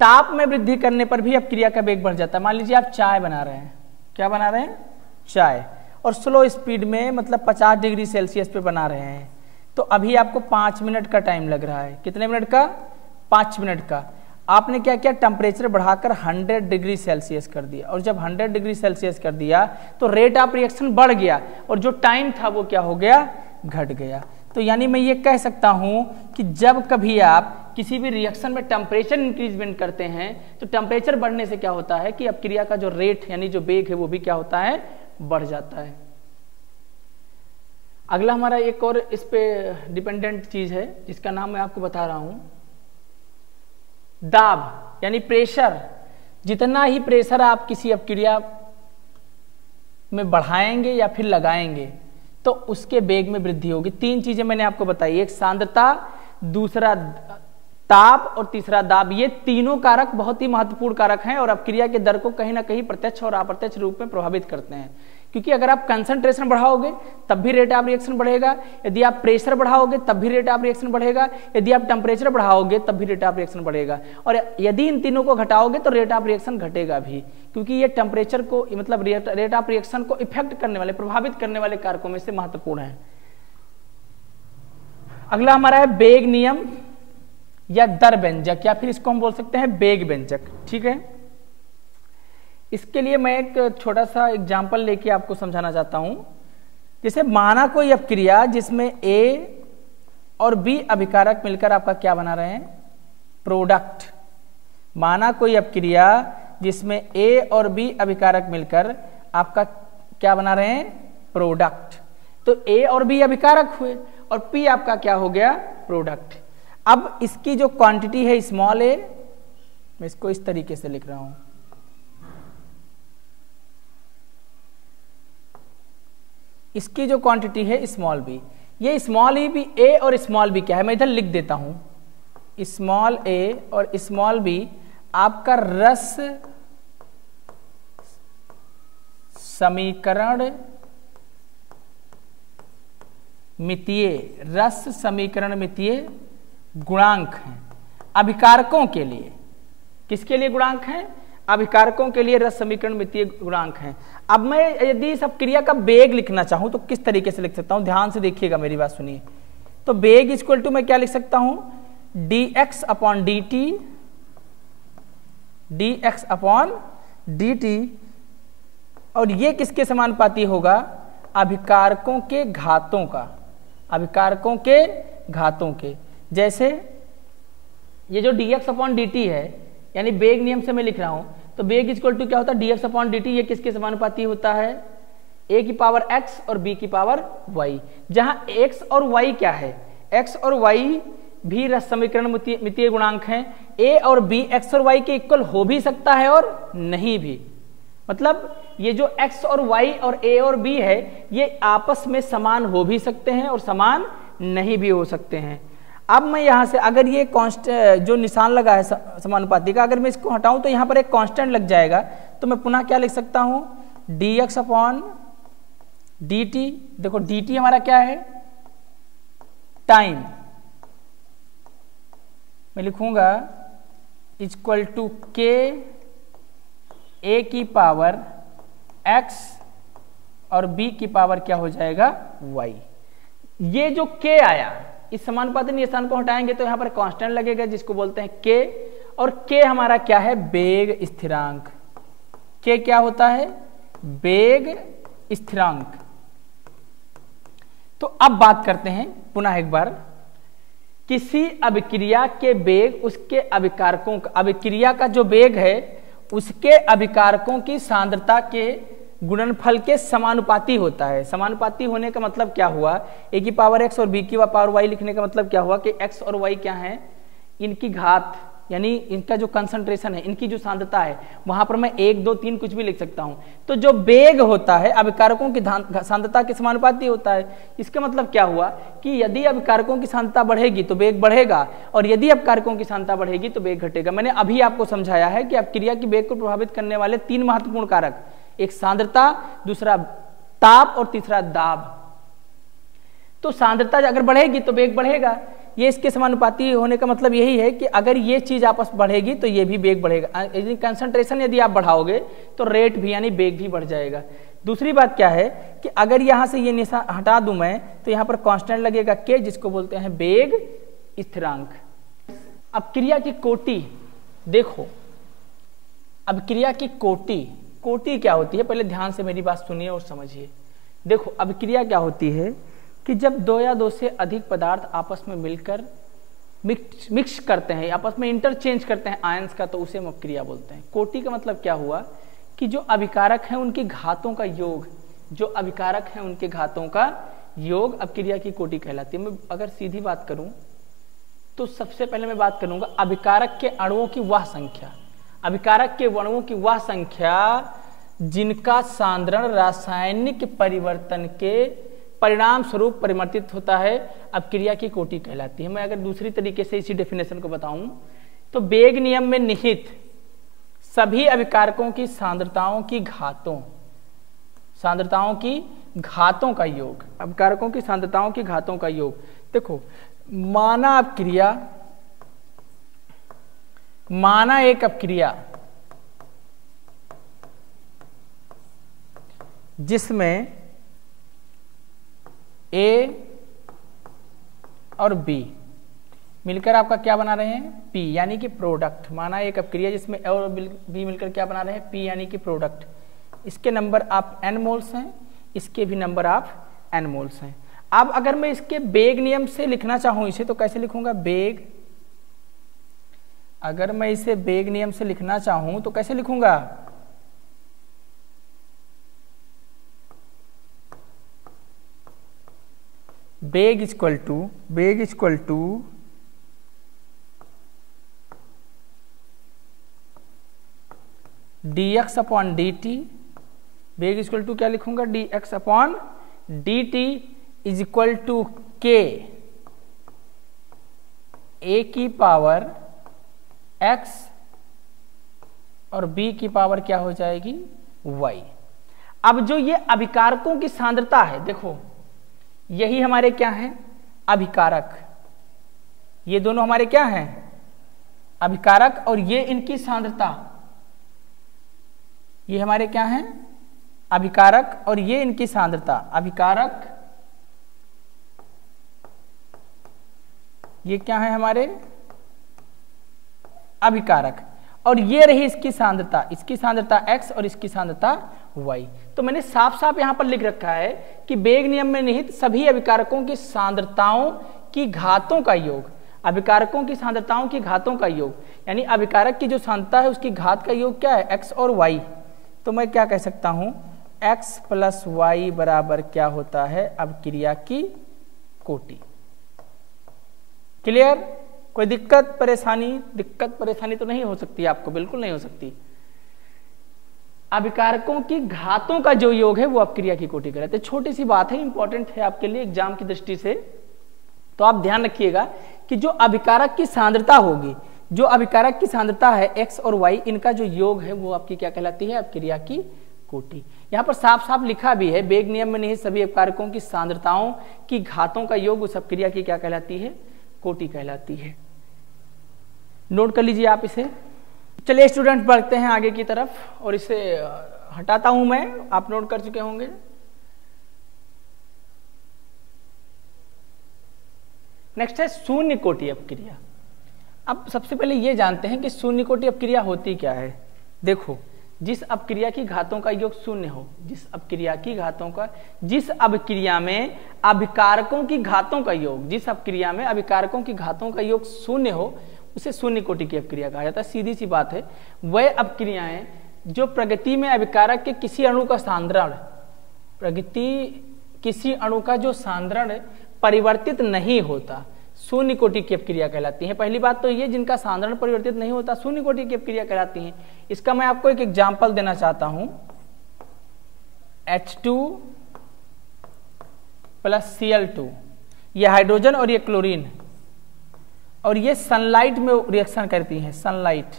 ताप में वृद्धि करने पर भी अपक्रिया का वेग बढ़ जाता है। मान लीजिए आप चाय बना रहे हैं, क्या बना रहे हैं, चाय, और स्लो स्पीड में मतलब 50 डिग्री सेल्सियस पे बना रहे हैं, तो अभी आपको 5 मिनट का टाइम लग रहा है। कितने मिनट का, 5 मिनट का। आपने क्या किया, टेम्परेचर बढ़ाकर 100 डिग्री सेल्सियस कर दिया, और जब 100 डिग्री सेल्सियस कर दिया तो रेट ऑफ रिएक्शन बढ़ गया और जो टाइम था वो क्या हो गया, घट गया। तो यानी मैं ये कह सकता हूं कि जब कभी आप किसी भी रिएक्शन में टेम्परेचर इंक्रीजमेंट करते हैं तो टेम्परेचर बढ़ने से क्या होता है कि अपक्रिया का जो रेट यानी जो वेग है वो भी क्या होता है, बढ़ जाता है। अगला हमारा एक और इस पे डिपेंडेंट चीज है जिसका नाम मैं आपको बता रहा हूं, दाब यानी प्रेशर। जितना ही प्रेशर आप किसी अपक्रिया में बढ़ाएंगे या फिर लगाएंगे तो उसके वेग में वृद्धि होगी। 3 चीजें मैंने आपको बताई, एक सांद्रता, दूसरा ताप और तीसरा दाब। ये तीनों कारक बहुत ही महत्वपूर्ण कारक हैं और अपक्रिया के दर को कहीं ना कहीं प्रत्यक्ष और अप्रत्यक्ष रूप में प्रभावित करते हैं। क्योंकि अगर आप कंसंट्रेशन बढ़ाओगे तब भी रेट ऑफ रिएक्शन बढ़ेगा, यदि आप प्रेशर बढ़ाओगे तब भी रेट ऑफ रिएक्शन बढ़ेगा, यदि आप टेम्परेचर बढ़ाओगे तब भी रेट ऑफ रिएक्शन बढ़ेगा, और यदि इन तीनों को घटाओगे तो रेट ऑफ रिएक्शन घटेगा भी, क्योंकि ये टेम्परेचर को मतलब रेट ऑफ रिएक्शन को इफेक्ट करने वाले, प्रभावित करने वाले कारकों में से महत्वपूर्ण है। अगला हमारा है वेग नियम या दर व्यंजक, या फिर इसको हम बोल सकते हैं वेग व्यंजक। ठीक है, इसके लिए मैं एक छोटा सा एग्जांपल लेके आपको समझाना चाहता हूं। जैसे माना कोई अपक्रिया जिसमें ए और बी अभिकारक मिलकर आपका क्या बना रहे हैं, प्रोडक्ट। माना कोई अपक्रिया जिसमें ए और बी अभिकारक मिलकर आपका क्या बना रहे हैं, प्रोडक्ट। तो ए और बी अभिकारक हुए और पी आपका क्या हो गया, प्रोडक्ट। अब इसकी जो क्वांटिटी है स्मॉल ए, मैं इसको इस तरीके से लिख रहा हूं, इसकी जो क्वांटिटी है स्मॉल बी, ये स्मॉल ई भी ए और स्मॉल बी क्या है, मैं इधर लिख देता हूं, स्मॉल ए और स्मॉल बी आपका रस समीकरण मितीय, रस समीकरण मितीय गुणांक हैं अभिकारकों के लिए। किसके लिए गुणांक हैं, अभिकारकों के लिए रस समीकरण मितीय गुणांक हैं। अब मैं यदि इस अपक्रिया का वेग लिखना चाहूं तो किस तरीके से लिख सकता हूं, ध्यान से देखिएगा, मेरी बात सुनिए। तो वेग इक्वल टू मैं क्या लिख सकता हूं, dx upon dt, dx upon dt, और ये किसके समानुपाती होगा, अभिकारकों के घातों का, अभिकारकों के घातों के। जैसे ये जो dx अपॉन dt है, यानी वेग नियम से मैं लिख रहा हूं, तो वेग इक्वल टू क्या होता है, dx अपॉन dt, ये किसके समानुपाती होता है, a की पावर x और b की पावर y। जहां x और y क्या है, x और y भी रस समीकरण मितीय गुणांक हैं। a और b x और y के इक्वल हो भी सकता है और नहीं भी, मतलब ये जो x और y और a और b है ये आपस में समान हो भी सकते हैं और समान नहीं भी हो सकते हैं। अब मैं यहां से अगर ये कांस्टेंट जो निशान लगा है समानुपाती का, अगर मैं इसको हटाऊं तो यहां पर एक कांस्टेंट लग जाएगा, तो मैं पुनः क्या लिख सकता हूं, dx अपॉन dt। देखो dt हमारा क्या है, टाइम, मैं लिखूंगा इक्वल टू k a की पावर x और b की पावर क्या हो जाएगा, y। ये जो k आया, इस समानुपाती निशान को हटाएंगे तो यहां पर कांस्टेंट लगेगा जिसको बोलते हैं k, और k हमारा क्या है, वेग स्थिरांक। k क्या होता है, वेग स्थिरांक। तो अब बात करते हैं पुनः एक बार, किसी अभिक्रिया के वेग उसके अभिकारकों का, अभिक्रिया का जो वेग है उसके अभिकारकों की सांद्रता के गुणनफल के समानुपाती होता है। समानुपाती होने का मतलब क्या हुआ, a की पावर x और b की पावर y लिखने का मतलब क्या हुआ कि x और y क्या है, इनकी घात यानी इनका जो कंसंट्रेशन है, इनकी जो सांद्रता है, वहां पर मैं 1 2 3 कुछ भी लिख सकता हूं। तो जो वेग होता है अभिकारकों की सांद्रता के समानुपाती होता है। इसका मतलब क्या हुआ कि यदि अभिकारकों की सांद्रता बढ़ेगी तो वेग बढ़ेगा, और यदि अभिकारकों की सांद्रता बढ़ेगी तो वेग घटेगा। मैंने अभी आपको समझाया है कि अपक्रिया की वेग को प्रभावित करने वाले 3 महत्वपूर्ण कारक, एक सांद्रता, दूसरा ताप और तीसरा दाब। तो सांद्रता अगर बढ़ेगी तो वेग बढ़ेगा, ये इसके समानुपाती होने का मतलब यही है कि अगर ये चीज आपस बढ़ेगी तो ये भी वेग बढ़ेगा। कंसंट्रेशन यदि आप बढ़ाओगे तो रेट भी यानी वेग भी बढ़ जाएगा। दूसरी बात क्या है कि अगर यहां से ये निशान हटा दूं मैं तो यहां पर कांस्टेंट लगेगा के, जिसको बोलते हैं वेग स्थिरांक। अब क्रिया की कोटि देखो, अब क्रिया की कोटि क्या होती है, पहले ध्यान से मेरी बात सुनिए और समझिए। देखो अब क्रिया क्या होती है कि जब 2 या 2 से अधिक पदार्थ आपस में मिलकर मिक्स करते हैं, आपस में इंटरचेंज करते हैं आयंस का, तो उसे हम अपक्रिया बोलते हैं। कोटि का मतलब क्या हुआ कि जो अभिकारक हैं उनकी घातों का योग, जो अभिकारक हैं उनके घातों का योग अपक्रिया की कोटि कहलाती है। मैं अगर सीधी बात करूं तो सबसे पहले मैं बात करूंगा अभिकारक के अणुओं की वह संख्या, अभिकारक के अणुओं की वह संख्या जिनका सांद्रण रासायनिक परिवर्तन के परिणाम स्वरूप परिवर्तित होता है, अपक्रिया की कोटि कहलाती है। मैं अगर दूसरी तरीके से इसी डेफिनेशन को बताऊं तो वेग नियम में निहित सभी अभिकारकों की सांद्रताओं की घातों का योग, अभिकारकों की सांद्रताओं की घातों का योग। देखो माना एक अपक्रिया जिसमें A और B मिलकर आपका क्या बना रहे हैं, P यानी कि प्रोडक्ट। माना एक अपक्रिया जिसमें A और B मिलकर क्या बना रहे हैं, P यानी कि प्रोडक्ट। इसके नंबर आप N मोल्स हैं, इसके भी नंबर आप N मोल्स हैं। अब अगर मैं इसके वेग नियम से लिखना चाहूं इसे तो कैसे लिखूंगा, वेग, अगर मैं इसे वेग नियम से लिखना चाहूं तो कैसे लिखूंगा, वेग equal to dx upon dt। वेग इक्वल टू क्या लिखूंगा, dx upon dt is equal to k a की पावर x और b की पावर क्या हो जाएगी, y। अब जो ये अभिकारकों की सांद्रता है, देखो यही हमारे क्या हैं, अभिकारक। ये दोनों हमारे क्या हैं, अभिकारक, और ये इनकी सांद्रता, ये हमारे क्या हैं, अभिकारक, और ये इनकी सांद्रता, अभिकारक, ये क्या है हमारे अभिकारक, और ये रही इसकी सांद्रता x और इसकी सांद्रता y। तो मैंने साफ साफ यहां पर लिख रखा है कि वेग नियम में निहित सभी अभिकारकों की सांद्रताओं की घातों का योग, अभिकारकों की सांद्रताओं की घातों का योग, यानी अभिकारक की जो सांद्रता है उसकी घात का योग क्या है, x और y। तो मैं क्या कह सकता हूं, x प्लस y बराबर क्या होता है, अपक्रिया की कोटि। क्लियर, कोई दिक्कत परेशानी तो नहीं हो सकती आपको, बिल्कुल नहीं हो सकती। अभिकारकों की घातों का जो योग है वो अपक्रिया की कोटि कहलाते हैं। छोटी सी बात है, इंपॉर्टेंट है आपके लिए एग्जाम की दृष्टि से, तो आप ध्यान रखिएगा कि जो अभिकारक की सांद्रता होगी, जो अभिकारक की सांद्रता है x और y, इनका जो योग है वो आपकी क्या कहलाती है, अपक्रिया की कोटि। यहां पर साफ साफ लिखा भी है, वेग नियम में निहित सभी अभिकारकों की सांद्रताओं की घातों का योग उस अपक्रिया की क्या कहलाती है, कोटि कहलाती है। नोट कर लीजिए आप इसे। चलिए स्टूडेंट बढ़ते हैं आगे की तरफ, और इसे हटाता हूं मैं, आप नोट कर चुके होंगे। नेक्स्ट है शून्य कोटि अपक्रिया। अब सबसे पहले ये जानते हैं कि शून्य कोटि अपक्रिया होती क्या है। देखो, जिस अपक्रिया की घातों का योग शून्य हो, जिस अपक्रिया में अभिकारकों की घातों का योग, जिस अपक्रिया में अभिकारकों की घातों का योग शून्य हो, उसे शून्य कोटि की अपक्रिया कहा जाता है। सीधी सी बात है, वह अपक्रियाएं जो प्रगति में अभिकारक के किसी अणु का सांद्रण, किसी अणु का जो सांद्रण परिवर्तित नहीं होता, शून्य कोटि की अपक्रिया कहलाती है। पहली बात तो ये, जिनका सांद्रण परिवर्तित नहीं होता शून्य कोटि की अपक्रिया कहलाती है। इसका मैं आपको एक एग्जाम्पल देना चाहता हूं। H2 प्लस Cl2, ये हाइड्रोजन और ये क्लोरीन, और ये सनलाइट में रिएक्शन करती हैं। सनलाइट,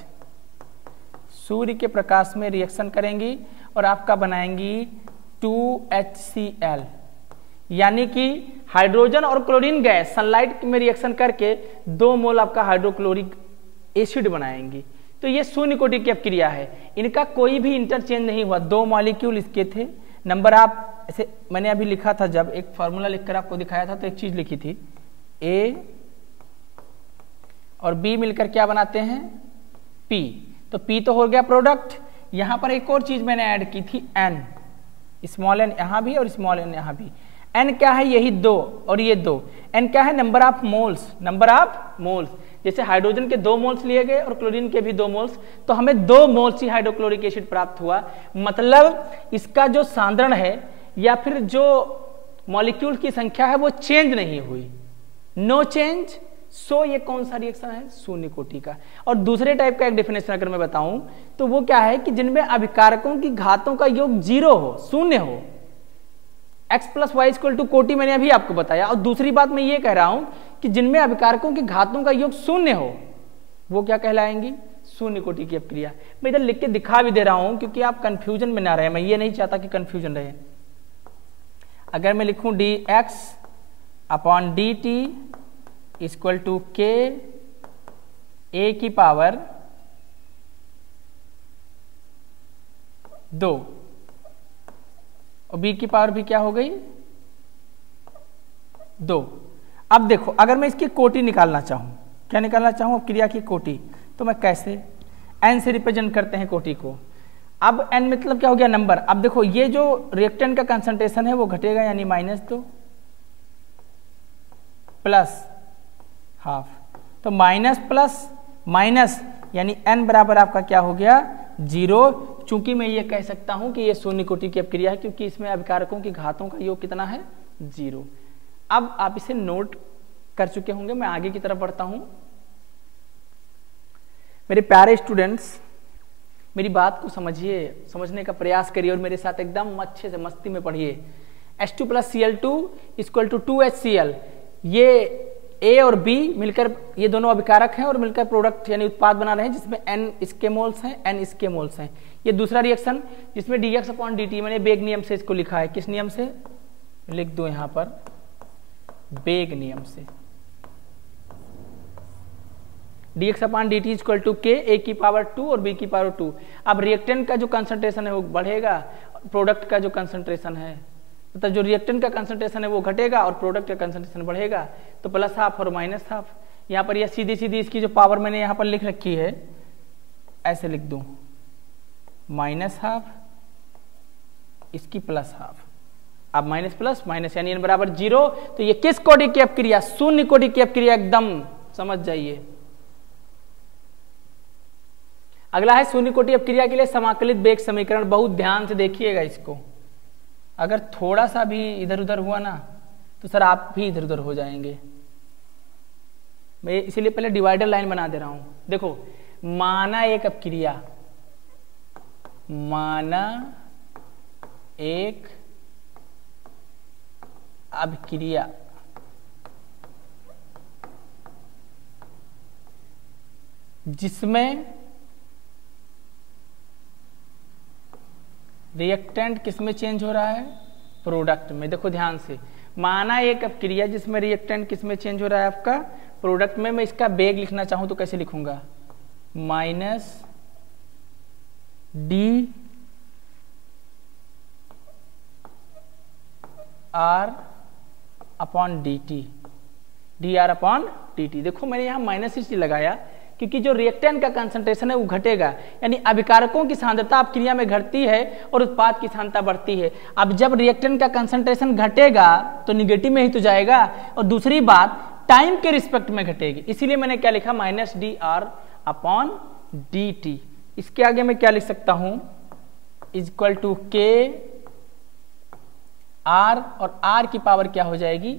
सूर्य के प्रकाश में रिएक्शन करेंगी और आपका बनाएंगी 2HCl, यानी कि हाइड्रोजन और क्लोरीन गैस सनलाइट में रिएक्शन करके 2 मोल आपका हाइड्रोक्लोरिक एसिड बनाएंगी। तो ये शून्य कोटि की अपक्रिया है। इनका कोई भी इंटरचेंज नहीं हुआ, 2 मॉलिक्यूल इसके थे। नंबर आप ऐसे मैंने अभी लिखा था, जब एक फॉर्मूला लिखकर आपको दिखाया था तो एक चीज लिखी थी, A और B मिलकर क्या बनाते हैं, P। तो P तो हो गया प्रोडक्ट। यहां पर एक और चीज मैंने ऐड की थी, N, स्मॉल n यहां भी और स्मॉल n यहां भी। N क्या है, यही 2 और ये 2। N क्या है, number of moles, number of moles. जैसे हाइड्रोजन के 2 मोल्स लिए गए और क्लोरीन के भी 2 मोल्स, तो हमें 2 मोल्स ही हाइड्रोक्लोरिक एसिड प्राप्त हुआ। मतलब इसका जो सांद्रण है या फिर जो मॉलिक्यूल की संख्या है वो चेंज नहीं हुई, नो चेंज। सो ये कौन सा रिएक्शन है, शून्य कोटि का। और दूसरे टाइप का एक डेफिनेशन अगर मैं बताऊं तो वो क्या है कि जिनमें अभिकारकों की घातों का योग 0 हो, शून्य हो। x plus Y equal to कोटि मैंने अभी आपको बताया। और दूसरी बात मैं ये कह रहा हूं कि जिनमें अभिकारकों की घातों का योग 0 हो वो क्या कहलाएंगी, शून्य कोटि की अपक्रिया। मैं इधर लिख के दिखा भी दे रहा हूं क्योंकि आप कंफ्यूजन में ना रहे, मैं ये नहीं चाहता कि कंफ्यूजन रहे। अगर मैं लिखूं dx upon dt equal to k a की पावर 2 और b की पावर भी क्या हो गई, 2। अब देखो, अगर मैं इसकी कोटि निकालना चाहूं, क्या निकालना चाहूं, क्रिया की कोटि, तो मैं कैसे, n से रिप्रेजेंट करते हैं कोटि को। अब n मतलब क्या हो गया, नंबर। अब देखो ये जो रिएक्टेंट का कंसंट्रेशन है वो घटेगा, यानी -2 प्लस हाफ, तो माइनस प्लस माइनस यानी n बराबर आपका क्या हो गया, 0। चूंकि मैं ये कह सकता हूं कि ये शून्य कोटि की अपक्रिया है क्योंकि इसमें अभिकारकों की घातों का योग कितना है, 0। अब आप इसे नोट कर चुके होंगे, मैं आगे की तरफ बढ़ता हूं। मेरे प्यारे स्टूडेंट्स, मेरी बात को समझिए, समझने का प्रयास करिए और मेरे साथ एकदम अच्छे से मस्ती में पढ़िए। H2 plus Cl2 equal to 2HCl, ये A और B मिलकर, ये दोनों अभिकारक हैं और मिलकर प्रोडक्ट यानी उत्पाद बना रहे हैं जिसमें N इसके मोल्स हैं, N इसके मोल्स हैं। ये दूसरा रिएक्शन जिसमें dx अपॉन dt, मैंने बेग नियम से इसको लिखा है। किस नियम से, लिख दो यहां पर, बेग नियम से। dx upon dt equal to k, a की पावर 2 और b की पावर 2। अब रिएक्टेंट का जो कंसंट्रेशन है वो बढ़ेगा, प्रोडक्ट का जो कंसंट्रेशन है, मतलब जो रिएक्टेंट का कंसंट्रेशन है वो घटेगा और प्रोडक्ट का कंसंट्रेशन बढ़ेगा। तो प्लस हाफ और माइनस हाफ। यहाँ पर यह सीधी सीधी इसकी जो पावर मैंने यहाँ पर लिख रखी है, ऐसे लिख दूं, माइनस हाफ इसकी प्लस हाफ। अब माइनस प्लस माइनस यानी n बराबर 0। तो ये किस कोटि की अपक्रिया, शून्य कोटि की अपक्रिया, एकदम समझ जाइए। अगला है शून्य कोटि अपक्रिया के लिए समाकलित वेग समीकरण। बहुत ध्यान से देखिएगा इसको, अगर थोड़ा सा भी इधर उधर हुआ ना तो सर आप भी इधर उधर हो जाएंगे। मैं इसीलिए पहले डिवाइडर लाइन बना दे रहा हूं। देखो, माना एक अपक्रिया, माना एक अपक्रिया जिसमें रिएक्टेंट किसमें चेंज हो रहा है, प्रोडक्ट में। देखो ध्यान से, माना एक अपक्रिया जिसमें रिएक्टेंट किसमें चेंज हो रहा है, आपका प्रोडक्ट में। मैं इसका बेग लिखना चाहूं तो कैसे लिखूंगा, minus D R upon D T, D R upon D T. देखो मैंने यहां माइनस इसलिए लगाया क्योंकि जो रिएक्टेंट का कंसंट्रेशन है वो घटेगा, यानी अभिकारकों की सांद्रता अपक्रिया में घटती है और उत्पाद की सांद्रता बढ़ती है। अब जब रिएक्टेंट का कंसंट्रेशन घटेगा तो निगेटिव में ही तो जाएगा, और दूसरी बात टाइम के रिस्पेक्ट में घटेगी। इसीलिए मैंने क्या लिखा, minus D R upon D T. इसके आगे मैं क्या लिख सकता हूं, इक्वल टू के आर, और आर की पावर क्या हो जाएगी,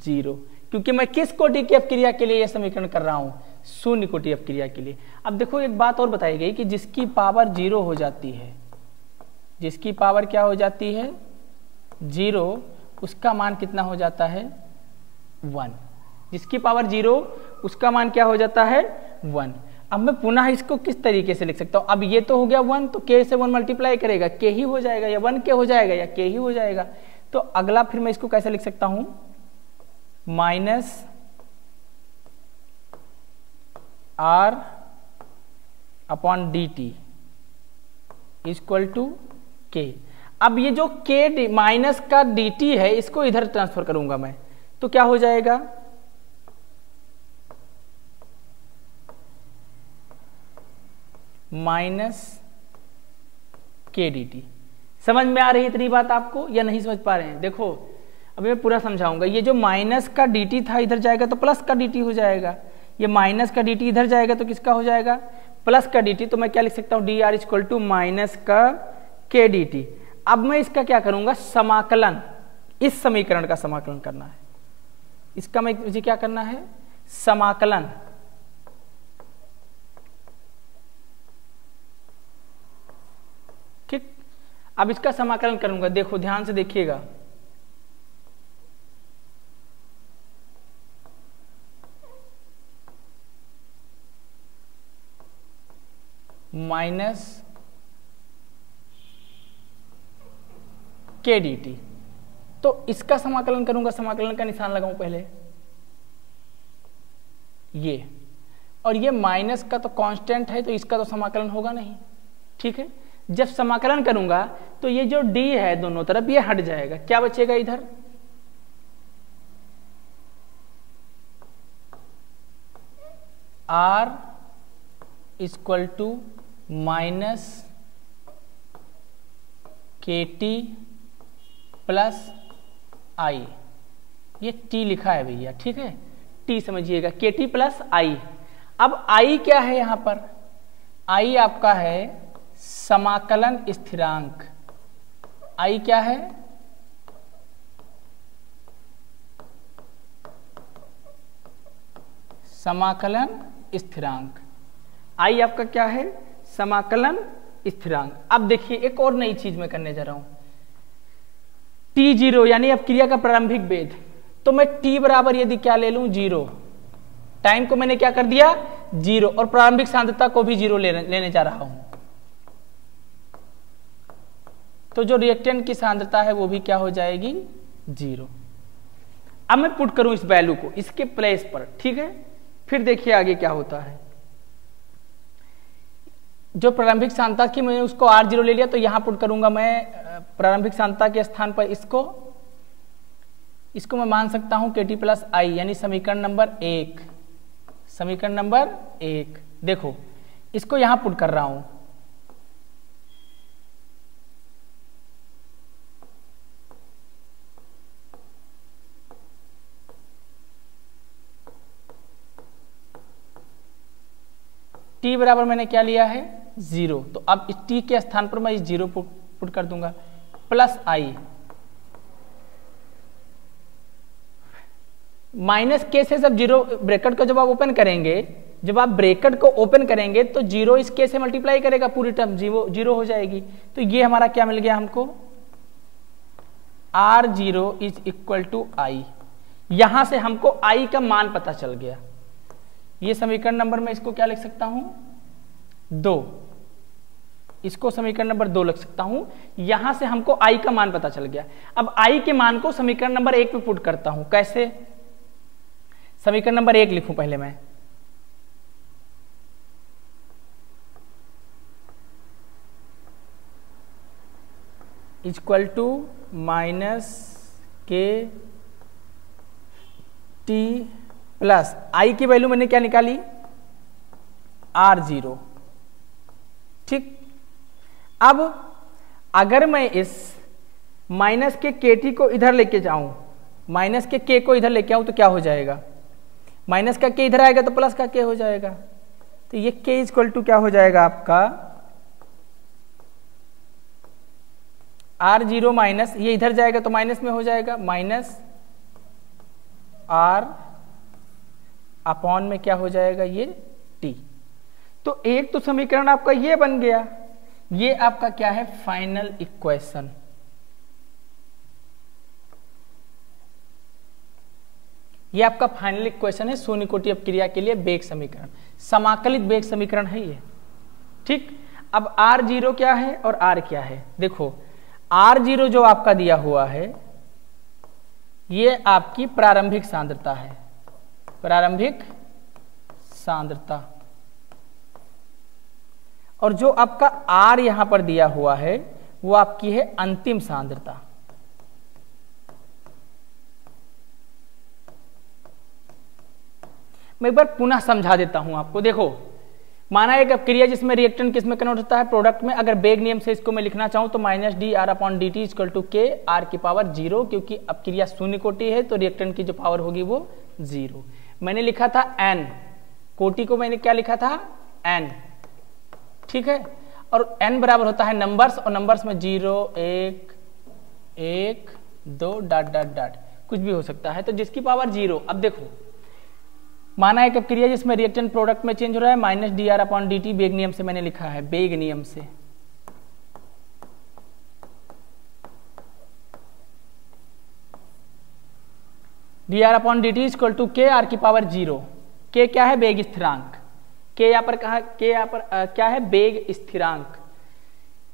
0। क्योंकि मैं किस कोटि की अपक्रिया के लिए यह समीकरण कर रहा हूं, शून्य कोटि अपक्रिया के लिए। अब देखो एक बात और बताई गई कि जिसकी पावर 0 हो जाती है, जिसकी पावर क्या हो जाती है 0, उसका मान कितना हो जाता है 1। जिसकी पावर 0 उसका मान क्या हो जाता है 1। अब मैं पुनः इसको किस तरीके से लिख सकता हूं, अब ये तो हो गया 1, तो k से 1 मल्टीप्लाई करेगा k ही हो जाएगा, या 1k हो जाएगा या k ही हो जाएगा। तो अगला फिर मैं इसको कैसे लिख सकता हूं, minus r upon dt equal to k। अब ये जो k माइनस का dt है इसको इधर ट्रांसफर करूंगा मैं, तो क्या हो जाएगा माइनस के डी टी। समझ में आ रही है इतनी बात आपको या नहीं समझ पा रहे हैं? देखो अभी मैं पूरा समझाऊंगा। ये जो माइनस का डी टी था इधर जाएगा तो प्लस का डी टी हो जाएगा, ये माइनस का डी टी इधर जाएगा तो किसका हो जाएगा प्लस का डी टी। तो मैं क्या लिख सकता हूँ D R equal to minus का के डी टी। अब मैं इसका क्या करूंगा समाकलन, इस समीकरण का समाकलन करना है, इसका मुझे क्या करना है समाकलन। ठीक, अब इसका समाकलन करूंगा, देखो ध्यान से देखिएगा। माइनस के डी टी, तो इसका समाकलन करूंगा, समाकलन का निशान लगाऊं पहले ये, और ये माइनस का तो कांस्टेंट है तो इसका तो समाकलन होगा नहीं। ठीक है, जब समाकलन करूंगा तो ये जो d है दोनों तरफ ये हट जाएगा, क्या बचेगा इधर r equal to minus K T plus आई। ये t लिखा है भैया, ठीक है, t समझिएगा, के टी प्लस आई। अब i क्या है यहां पर, i आपका है समाकलन स्थिरांक। i क्या है समाकलन स्थिरांक, i आपका क्या है समाकलन स्थिरांक। अब देखिए एक और नई चीज मैं करने जा रहा हूं, t0 यानी अपक्रिया का प्रारंभिक वेग, तो मैं t बराबर यदि क्या ले लूं 0, टाइम को मैंने क्या कर दिया 0 और प्रारंभिक सांद्रता को भी 0 लेने जा रहा हूं, तो जो रिएक्टेंट की सांद्रता है वो भी क्या हो जाएगी 0। अब मैं पुट करूं इस वैल्यू को इसके प्लेस पर, ठीक है, फिर देखिए आगे क्या होता है। जो प्रारंभिक सांद्रता की मैंने उसको R0 ले लिया, तो यहां पुट करूंगा मैं प्रारंभिक सांद्रता के स्थान पर इसको मैं मान सकता हूं KT प्लस आई, यानी समीकरण नंबर 1, समीकरण नंबर 1। देखो इसको यहां पुट कर रहा हूं, t बराबर मैंने क्या लिया है 0, तो अब इस t के स्थान पर मैं इस 0 पुट कर दूंगा प्लस आई माइनस के से। जब 0 ब्रैकेट को जब आप ओपन करेंगे, जब आप ब्रैकेट को ओपन करेंगे तो 0 इस के से मल्टीप्लाई करेगा, पूरी टर्म 0 हो जाएगी। तो ये हमारा क्या मिल गया हमको R0 इज इक्वल टू आई। यहां से हमको आई का मान पता चल गया। ये समीकरण नंबर में इसको क्या लिख सकता हूं 2, इसको समीकरण नंबर 2 लिख सकता हूं। यहां से हमको आई का मान पता चल गया। अब आई के मान को समीकरण नंबर 1 पे पुट करता हूं, कैसे, समीकरण नंबर 1 लिखूं पहले मैं, equal to minus K T plus आई की वैल्यू मैंने क्या निकाली R0। ठीक, अब अगर मैं इस माइनस के KT को इधर लेके जाऊं, माइनस के K को इधर लेके आऊं तो क्या हो जाएगा, माइनस का K इधर आएगा तो प्लस का K हो जाएगा। तो ये K इक्वल टू क्या हो जाएगा आपका R0 माइनस, ये इधर जाएगा तो माइनस में हो जाएगा माइनस आर अपॉन में क्या हो जाएगा ये टी। तो एक तो समीकरण आपका ये बन गया, ये आपका क्या है फाइनल इक्वेशन। ये आपका फाइनल इक्वेशन है शून्य कोटि अपक्रिया के लिए वेग समीकरण, समाकलित वेग समीकरण है ये। ठीक, अब R0 क्या है और R क्या है? देखो R0 जो आपका दिया हुआ है ये आपकी प्रारंभिक सांद्रता है, प्रारंभिक सांद्रता, और जो आपका R यहां पर दिया हुआ है वो आपकी है अंतिम सांद्रता। मैं एक बार पुनः समझा देता हूं आपको। देखो माना एक अपक्रिया जिसमें रिएक्टेंट किसमें कन्वर्ट होता है, प्रोडक्ट में। अगर वेग नियम से इसको मैं लिखना चाहूं तो minus D R upon D T equal to K R की पावर 0, क्योंकि अपक्रिया शून्य कोटि है तो रिएक्टेंट की जो पावर होगी वो 0। मैंने लिखा था n, कोटि को मैंने क्या लिखा था n, ठीक है। और n बराबर होता है नंबर्स, और नंबर्स में 0 1 1 2 डॉट डॉट डॉट कुछ भी हो सकता है, तो जिसकी पावर 0। अब देखो माना एक अपक्रिया जिसमें रिएक्टेंट प्रोडक्ट में चेंज हो रहा है, minus D R upon D T वेग नियम से मैंने लिखा है, वेग नियम से। D R upon D T equal to K R की पावर 0। के क्या है? वेग स्थिरांक। के यहाँ पर कहा, के यहाँ पर क्या है? वेग स्थिरांक।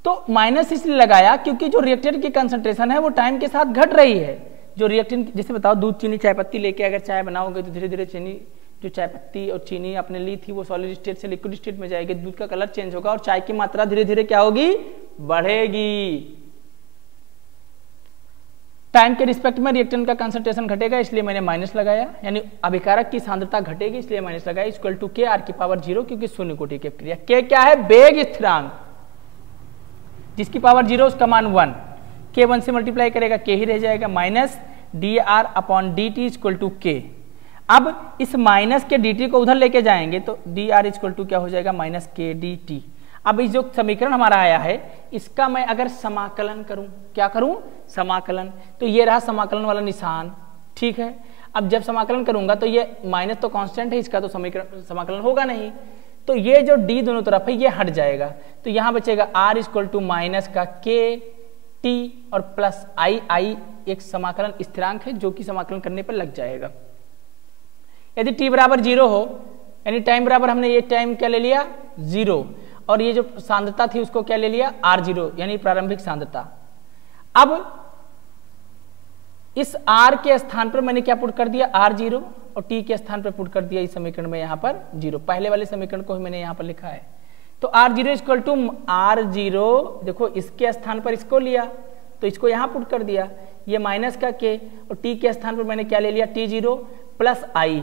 तो माइनस इसलिए लगाया क्योंकि जो रिएक्टेंट की कंसंट्रेशन है वो टाइम के साथ घट रही है। जो रिएक्टेंट, जैसे बताओ दूध चीनी चाय पत्ती लेके अगर चाय बनाओगे तो धीरे धीरे चीनी, जो चाय पत्ती और चीनी आपने ली थी वो सॉलिड स्टेट से लिक्विड स्टेट में जाएगी, दूध का कलर चेंज होगा और चाय की मात्रा धीरे धीरे क्या होगी? बढ़ेगी। टाइम के रिस्पेक्ट में रिएक्टेंट का कंसंट्रेशन घटेगा, इसलिए मैंने माइनस लगाया, यानी अभिकारक की सांद्रता घटेगी इसलिए माइनस लगाया, इक्वल टू के आर की पावर 0, क्योंकि शून्य कोटि की अपक्रिया। के क्या है? वेग स्थिरांक, जिसकी पावर 0 उसका मान 1। के 1 से मल्टीप्लाई करेगा के ही रह जाएगा, minus D R upon D T equal to K. अब इस माइनस के डी टी को उधर लेके जाएंगे तो डी आर इक्वल टू क्या हो जाएगा? माइनस के डी टी। अब इस जो समीकरण हमारा आया है इसका मैं अगर समाकलन करूं, क्या करूं? समाकलन। तो ये रहा समाकलन वाला निशान, ठीक है। अब जब समाकलन करूंगा तो ये माइनस तो कांस्टेंट है, इसका तो समीकरण समाकलन होगा नहीं, तो ये जो डी दोनों तरफ है ये हट जाएगा, तो यहां बचेगा आर इक्वल टू माइनस का के टी और प्लस आई। आई एक समाकलन स्थिरांक है जो कि समाकलन करने पर लग जाएगा। यदि t बराबर 0 हो, यानी टाइम बराबर, हमने ये टाइम क्या ले लिया? 0, और ये जो सांद्रता थी उसको क्या ले लिया? R0, यानी प्रारंभिक सांद्रता। अब इस R के स्थान पर मैंने क्या पुट कर दिया? R0, और T के स्थान पर पुट कर दिया इस समीकरण में यहाँ पर 0। पहले वाले समीकरण को मैंने यहाँ पर लिखा है, तो R0 इक्वल टू R0, देखो इसके स्थान पर इसको लिया तो इसको यहाँ पुट कर दिया, ये माइनस का के, और T के स्थान पर मैंने क्या ले लिया? T0 प्लस आई।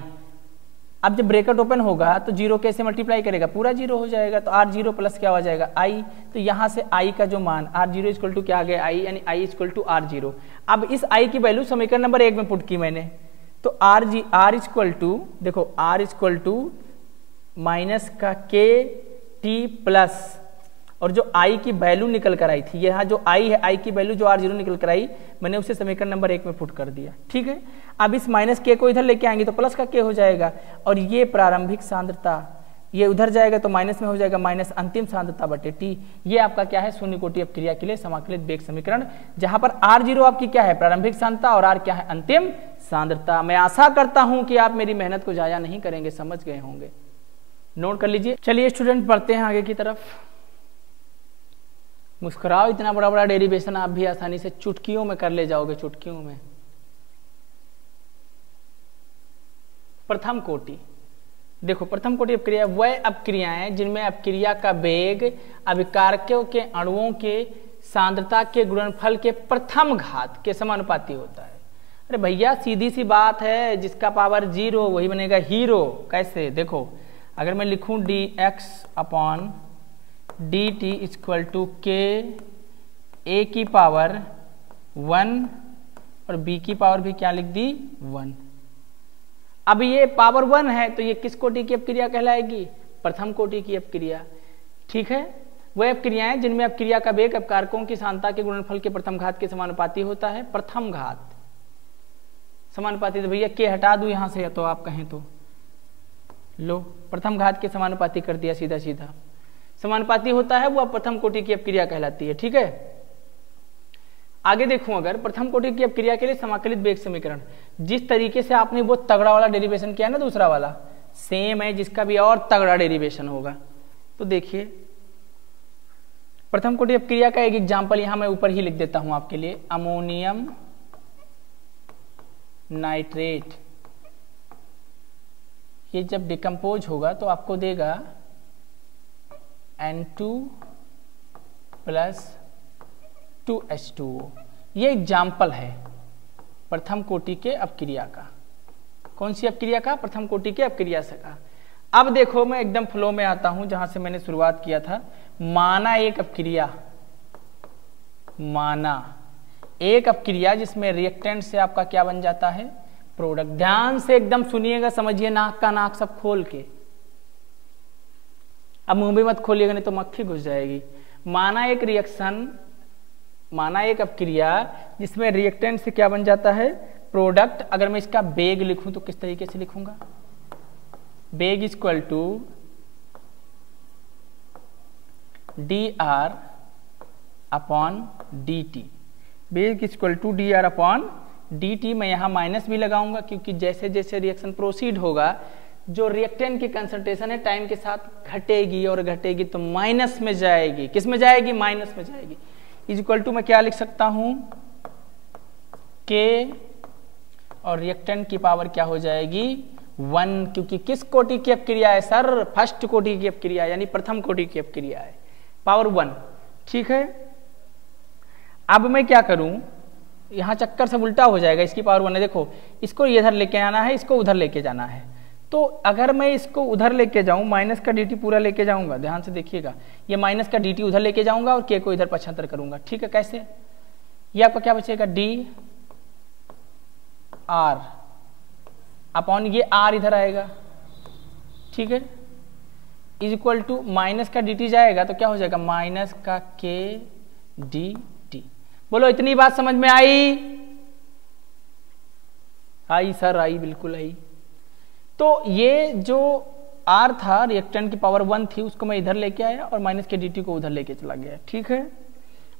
अब जब ब्रैकेट ओपन होगा तो 0 कैसे मल्टीप्लाई करेगा? पूरा 0 हो जाएगा, तो R0 प्लस क्या हो जाएगा? I। तो यहाँ से I का जो मान R0 इक्वल टू क्या आ गया? I, यानी I इक्वल टू R0। अब इस I की वैल्यू समीकरण नंबर 1 में पुट की मैंने, तो R इक्वल टू, देखो R इक्वल टू माइनस का के टी प्लस, और जो I की वैल्यू निकल कर आई थी, यहाँ जो I है, I की वैल्यू जो R0 निकल कर आई, मैंने उसे समीकरण नंबर 1 में पुट कर दिया, ठीक है। अब इस माइनस के को इधर लेके आएंगे तो प्लस का के हो जाएगा, और ये प्रारंभिक सांद्रता, ये उधर जाएगा तो माइनस में हो जाएगा, माइनस अंतिम सांद्रता बटे टी। ये आपका क्या है? शून्य कोटि अपक्रिया के लिए समाकलित वेग समीकरण, जहां पर R0 आपकी क्या है? प्रारंभिक सांद्रता, और R क्या है? अंतिम सांद्रता। मैं आशा करता हूं कि आप मेरी मेहनत को जाया नहीं करेंगे, समझ गए होंगे, नोट कर लीजिए। चलिए स्टूडेंट बढ़ते हैं आगे की तरफ। मुस्कुराओ, इतना बड़ा बड़ा डेरिवेशन आप भी आसानी से चुटकियों में कर ले जाओगे, चुटकियों में। प्रथम कोटि, देखो प्रथम कोटि अपक्रिया वह अपक्रियाएं जिनमें अपक्रिया का वेग अभिकारकों के अणुओं के सांद्रता के गुणनफल के प्रथम घात के समानुपाती होता है। अरे भैया सीधी सी बात है, जिसका पावर 0 वही बनेगा हीरो। कैसे? देखो अगर मैं लिखूं dx upon dt equal to K a की पावर 1 और b की पावर भी क्या लिख दी? 1। अब ये पावर 1 है तो ये किस कोटि की अपक्रिया कहलाएगी? प्रथम कोटि की अपक्रिया, ठीक है। वह अपक्रियाएं जिनमें अपक्रिया का वेग अपकारकों की सांद्रता के गुणनफल के प्रथम घात के समानुपाती होता है। प्रथम घात समानुपाती, तो भैया के हटा दूं यहाँ से तो आप कहें तो लो प्रथम घात के समानुपाती कर दिया सीधा सीधा। समानुपाती होता है वो अब प्रथम कोटि की अपक्रिया कहलाती है। ठीक है, आगे देखूं, अगर प्रथम कोटि की अपक्रिया के लिए समाकलित वेग समीकरण, जिस तरीके से आपने वो तगड़ा वाला डेरिवेशन किया ना, दूसरा वाला सेम है जिसका भी और तगड़ा डेरिवेशन होगा। तो देखिए प्रथम कोटि अपक्रिया का एक एग्जांपल यहां मैं ऊपर ही लिख देता हूं आपके लिए। अमोनियम नाइट्रेट, ये जब डिकम्पोज होगा तो आपको देगा N2 + 2H2O। ये एग्जाम्पल है प्रथम कोटि के अपक्रिया का। कौन सी अपक्रिया का? प्रथम कोटि के अपक्रिया से का। अब देखो मैं एकदम फ्लो में आता हूं जहां से मैंने शुरुआत किया था। माना एक अपक्रिया, माना एक अपक्रिया जिसमें रिएक्टेंट से आपका क्या बन जाता है? प्रोडक्ट। ध्यान से एकदम सुनिएगा, समझिए, नाक का नाक सब खोल के। अब मुंह भी मत खोलिएगा नहीं तो मक्खी घुस जाएगी। माना एक रिएक्शन, माना एक अपक्रिया जिसमें रिएक्टेंट से क्या बन जाता है? प्रोडक्ट। अगर मैं इसका बेग लिखूं तो किस तरीके से लिखूंगा? बेग equal to dr upon dt। बेग equal to dr upon dt। मैं यहां माइनस भी लगाऊंगा क्योंकि जैसे जैसे रिएक्शन प्रोसीड होगा जो रिएक्टेंट की कंसंट्रेशन है टाइम के साथ घटेगी और घटेगी तो माइनस में जाएगी। किस में जाएगी? माइनस में जाएगी। इज इक्वल टू मैं क्या लिख सकता हूं? K और रिएक्टेंट की पावर क्या हो जाएगी? 1, क्योंकि किस कोटि की अपक्रिया है सर? फर्स्ट कोटि की अपक्रिया यानी प्रथम कोटि की अपक्रिया है। पावर 1। ठीक है, अब मैं क्या करूं? यहां चक्कर सब उल्टा हो जाएगा। इसकी पावर 1 है, देखो इसको इधर लेके आना है, इसको उधर लेके जाना है। तो अगर मैं इसको उधर लेके जाऊं, माइनस का dt पूरा लेके जाऊंगा, ध्यान से देखिएगा, ये माइनस का dt उधर लेके जाऊंगा और k को इधर पक्षांतर करूंगा। ठीक है, कैसे? ये आपका क्या बचेगा? dr अपॉन ये r इधर आएगा। ठीक है, इज इक्वल टू माइनस का dt जाएगा तो क्या हो जाएगा? माइनस का k dt। बोलो इतनी बात समझ में आई? आई सर, आई, बिल्कुल आई। तो ये जो R था, रिएक्टेंट की पावर 1 थी, उसको मैं इधर लेके आया और माइनस के dt को उधर लेके चला गया। ठीक है,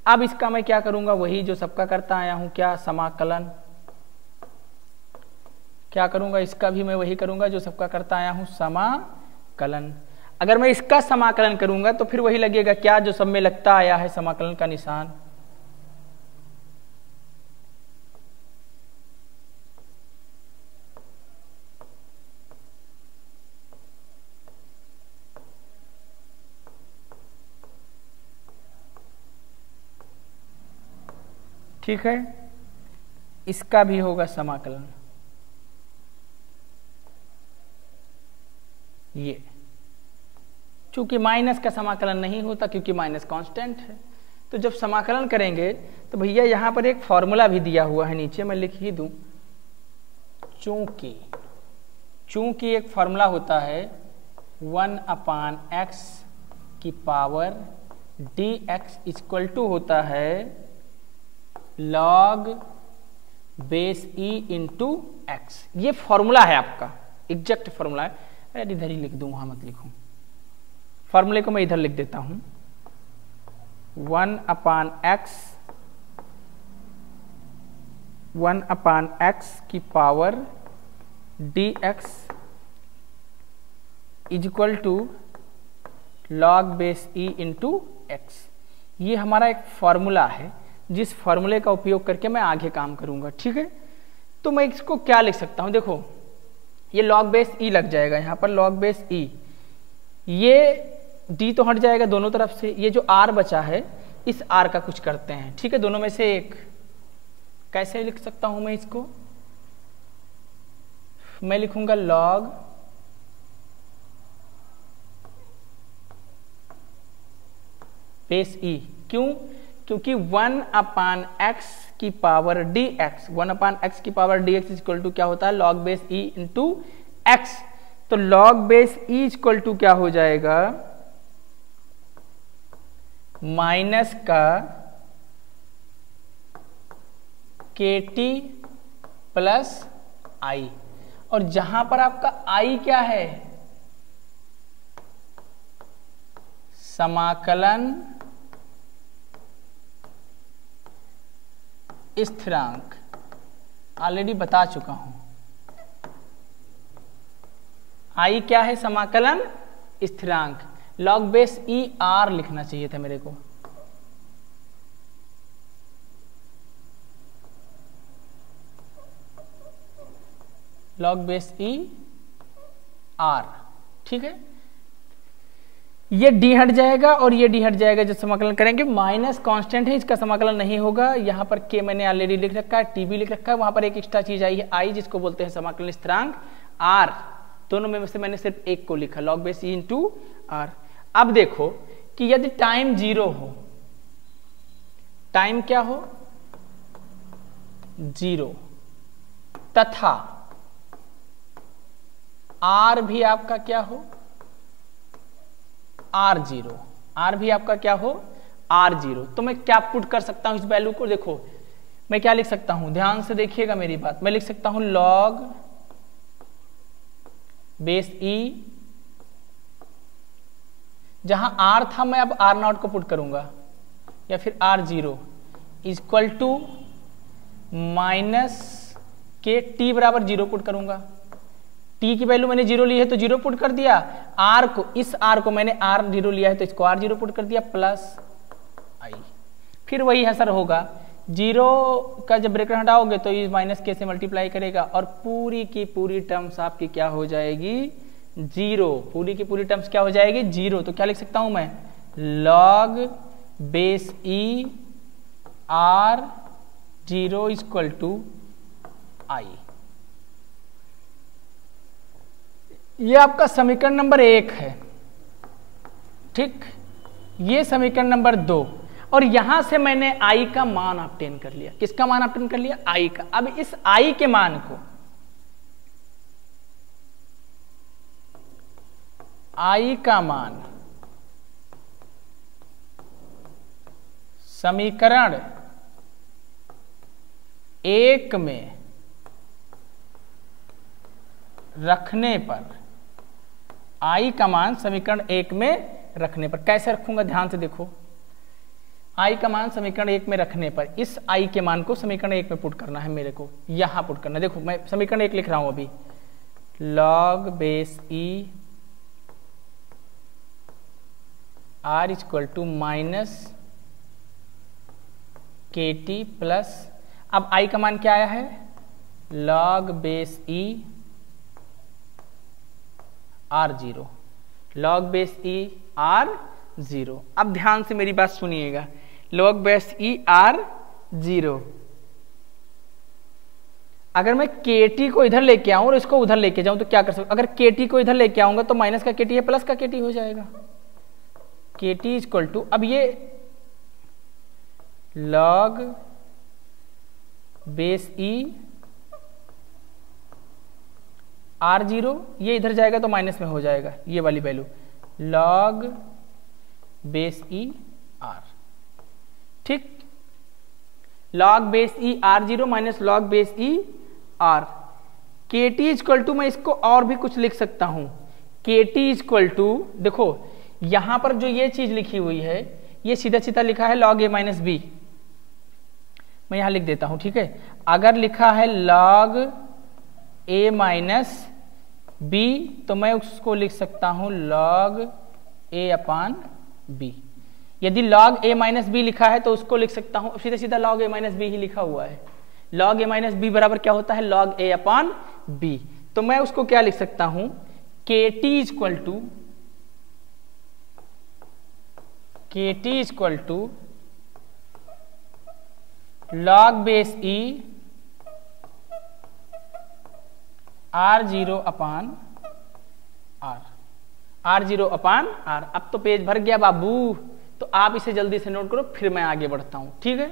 अब इसका मैं क्या करूंगा? वही जो सबका करता आया हूं, क्या? समाकलन। क्या करूंगा? इसका भी मैं वही करूंगा जो सबका करता आया हूं, समाकलन। अगर मैं इसका समाकलन करूंगा तो फिर वही लगेगा क्या जो सब में लगता आया है, समाकलन का निशान। ठीक है, इसका भी होगा समाकलन। ये चूंकि माइनस का समाकलन नहीं होता क्योंकि माइनस कांस्टेंट है, तो जब समाकलन करेंगे तो भैया यहां पर एक फॉर्मूला भी दिया हुआ है नीचे, मैं लिख ही दूं। चूंकि एक फॉर्मूला होता है 1/x की पावर dx इक्वल टू होता है log base e into X. ये फॉर्मूला है आपका, एग्जैक्ट फॉर्मूला है। अरे इधर ही लिख दूं, वहां मत लिखूं। फॉर्मूले को मैं इधर लिख देता हूं, 1/x की power dx is equal to log base e into X. ये हमारा एक फॉर्मूला है जिस फॉर्मूले का उपयोग करके मैं आगे काम करूंगा। ठीक है, तो मैं इसको क्या लिख सकता हूं? देखो ये log बेस e लग जाएगा यहां पर, log बेस e, ये d तो हट जाएगा दोनों तरफ से। ये जो r बचा है इस r का कुछ करते हैं। ठीक है, दोनों में से एक। कैसे लिख सकता हूं मैं इसको? मैं लिखूंगा log बेस e। क्यों? क्योंकि 1/x की पावर dx, 1/x की पावर dx इक्वल टू क्या होता है? log base e into X. तो log base e equal to क्या हो जाएगा? माइनस का kt प्लस आई, और जहां पर आपका आई क्या है, समाकलन स्थिरांक, ऑलरेडी बता चुका हूं। आई क्या है, समाकलन स्थिरांक। लॉग बेस ई आर लिखना चाहिए था मेरे को। लॉग बेस ई आर, ठीक है। ये डी हट जाएगा और ये डी हट जाएगा, जब समाकलन करेंगे। माइनस कांस्टेंट है, इसका समाकलन नहीं होगा। यहाँ पर के मैंने ऑलरेडी लिख रखा है, टी भी लिख रखा है। वहां पर एक एक्स्ट्रा चीज आई है आई, जिसको बोलते हैं समाकलन स्थिरांक। आर, दोनों में से मैंने सिर्फ एक को लिखा, log base E into R. अब देखो कि यदि टाइम 0 हो, टाइम क्या हो, 0, तथा आर भी आपका क्या हो, R0, आर भी आपका क्या हो, R0, तो मैं क्या पुट कर सकता हूं इस वैल्यू को। देखो मैं क्या लिख सकता हूं, ध्यान से देखिएगा मेरी बात। मैं लिख सकता हूं लॉग बेस ई, जहां R था मैं अब R0 को पुट करूंगा, या फिर R0 equal to minus K T बराबर 0 पुट करूंगा। टी की वैल्यू मैंने 0 ली है तो 0 पुट कर दिया। आर को, इस आर को मैंने R0 लिया है तो इसको R0 पुट कर दिया, प्लस आई। फिर वही असर होगा, 0 का जब ब्रैकेट हटाओगे तो ये माइनस के से मल्टीप्लाई करेगा, और पूरी की पूरी टर्म्स आपकी क्या हो जाएगी, 0। पूरी की पूरी टर्म्स क्या हो जाएगी, 0। तो क्या लिख सकता हूं मैं, log base E R0 equal to I. ये आपका समीकरण नंबर 1 है, ठीक। ये समीकरण नंबर 2, और यहां से मैंने आई का मान ऑब्टेन कर लिया। किसका मान ऑब्टेन कर लिया, आई का। अब इस आई के मान को, आई का मान समीकरण 1 में रखने पर, आई का मान समीकरण 1 में रखने पर कैसे रखूंगा, ध्यान से देखो। आई का मान समीकरण 1 में रखने पर इस आई के मान को समीकरण 1 में पुट करना है मेरे को, यहां पुट करना। देखो मैं समीकरण 1 लिख रहा हूं अभी, log base E R equal to minus K T plus, अब आई का मान क्या आया है, लॉग बेस ई R0, लॉग बेस ई R0। अब ध्यान से मेरी बात सुनिएगा, लॉग बेस ई R0, अगर मैं KT को इधर लेके आऊं और इसको उधर लेके जाऊं तो क्या कर सकता हूं। अगर KT को इधर लेके आऊंगा तो माइनस का KT है, प्लस का KT हो जाएगा। KT इक्वल टू, अब ये लॉग बेस ई R0, ये इधर जाएगा तो माइनस में हो जाएगा, ये वाली value log base E R, ठीक। Log base E R0 minus log base E R। KT equal to, मैं इसको और भी कुछ लिख सकता हूं, KT इक्वल टू, देखो यहां पर जो ये चीज लिखी हुई है ये सीधा सीधा लिखा है लॉग A माइनस बी, मैं यहां लिख देता हूं, ठीक है। अगर लिखा है लॉग A माइनस बी तो मैं उसको लिख सकता हूं लॉग A अपान बी। यदि log a माइनस बी लिखा है तो उसको लिख सकता हूं सीधा सीधा log a माइनस बी ही लिखा हुआ है। log a माइनस बी बराबर क्या होता है, log a अपान बी। तो मैं उसको क्या लिख सकता हूं, KT equal to log base e R0 upon R, R0 upon R। अब तो पेज भर गया बाबू, तो आप इसे जल्दी से नोट करो, फिर मैं आगे बढ़ता हूं, ठीक है।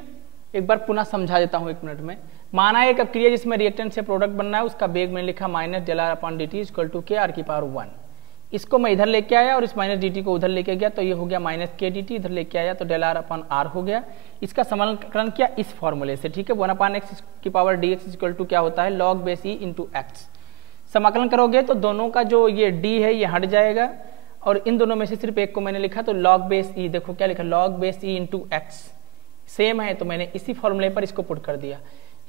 एक बार पुनः समझा देता हूं 1 मिनट में। माना एक अक्रिया जिसमें रिएक्टेंट से प्रोडक्ट बनना है, उसका बेग में लिखा minus del R upon dt equal to K R की पावर 1। इसको मैं इधर लेके आया और इस माइनस डी टी को उधर लेके गया, तो ये हो गया माइनस के डी टी, इधर लेके आया तो डेल आर अपॉन आर हो गया। इसका समाकलन किया इस फॉर्मूले से, ठीक है, 1 अपॉन एक्स की power D X equal to क्या होता है, log base E into X. समाकलन करोगे तो दोनों का जो ये डी है ये हट जाएगा, और इन दोनों में से सिर्फ एक को मैंने लिखा, तो लॉग बेस ई, देखो क्या लिखा, log base E into x same है, तो मैंने इसी फॉर्मूले पर इसको पुट कर दिया,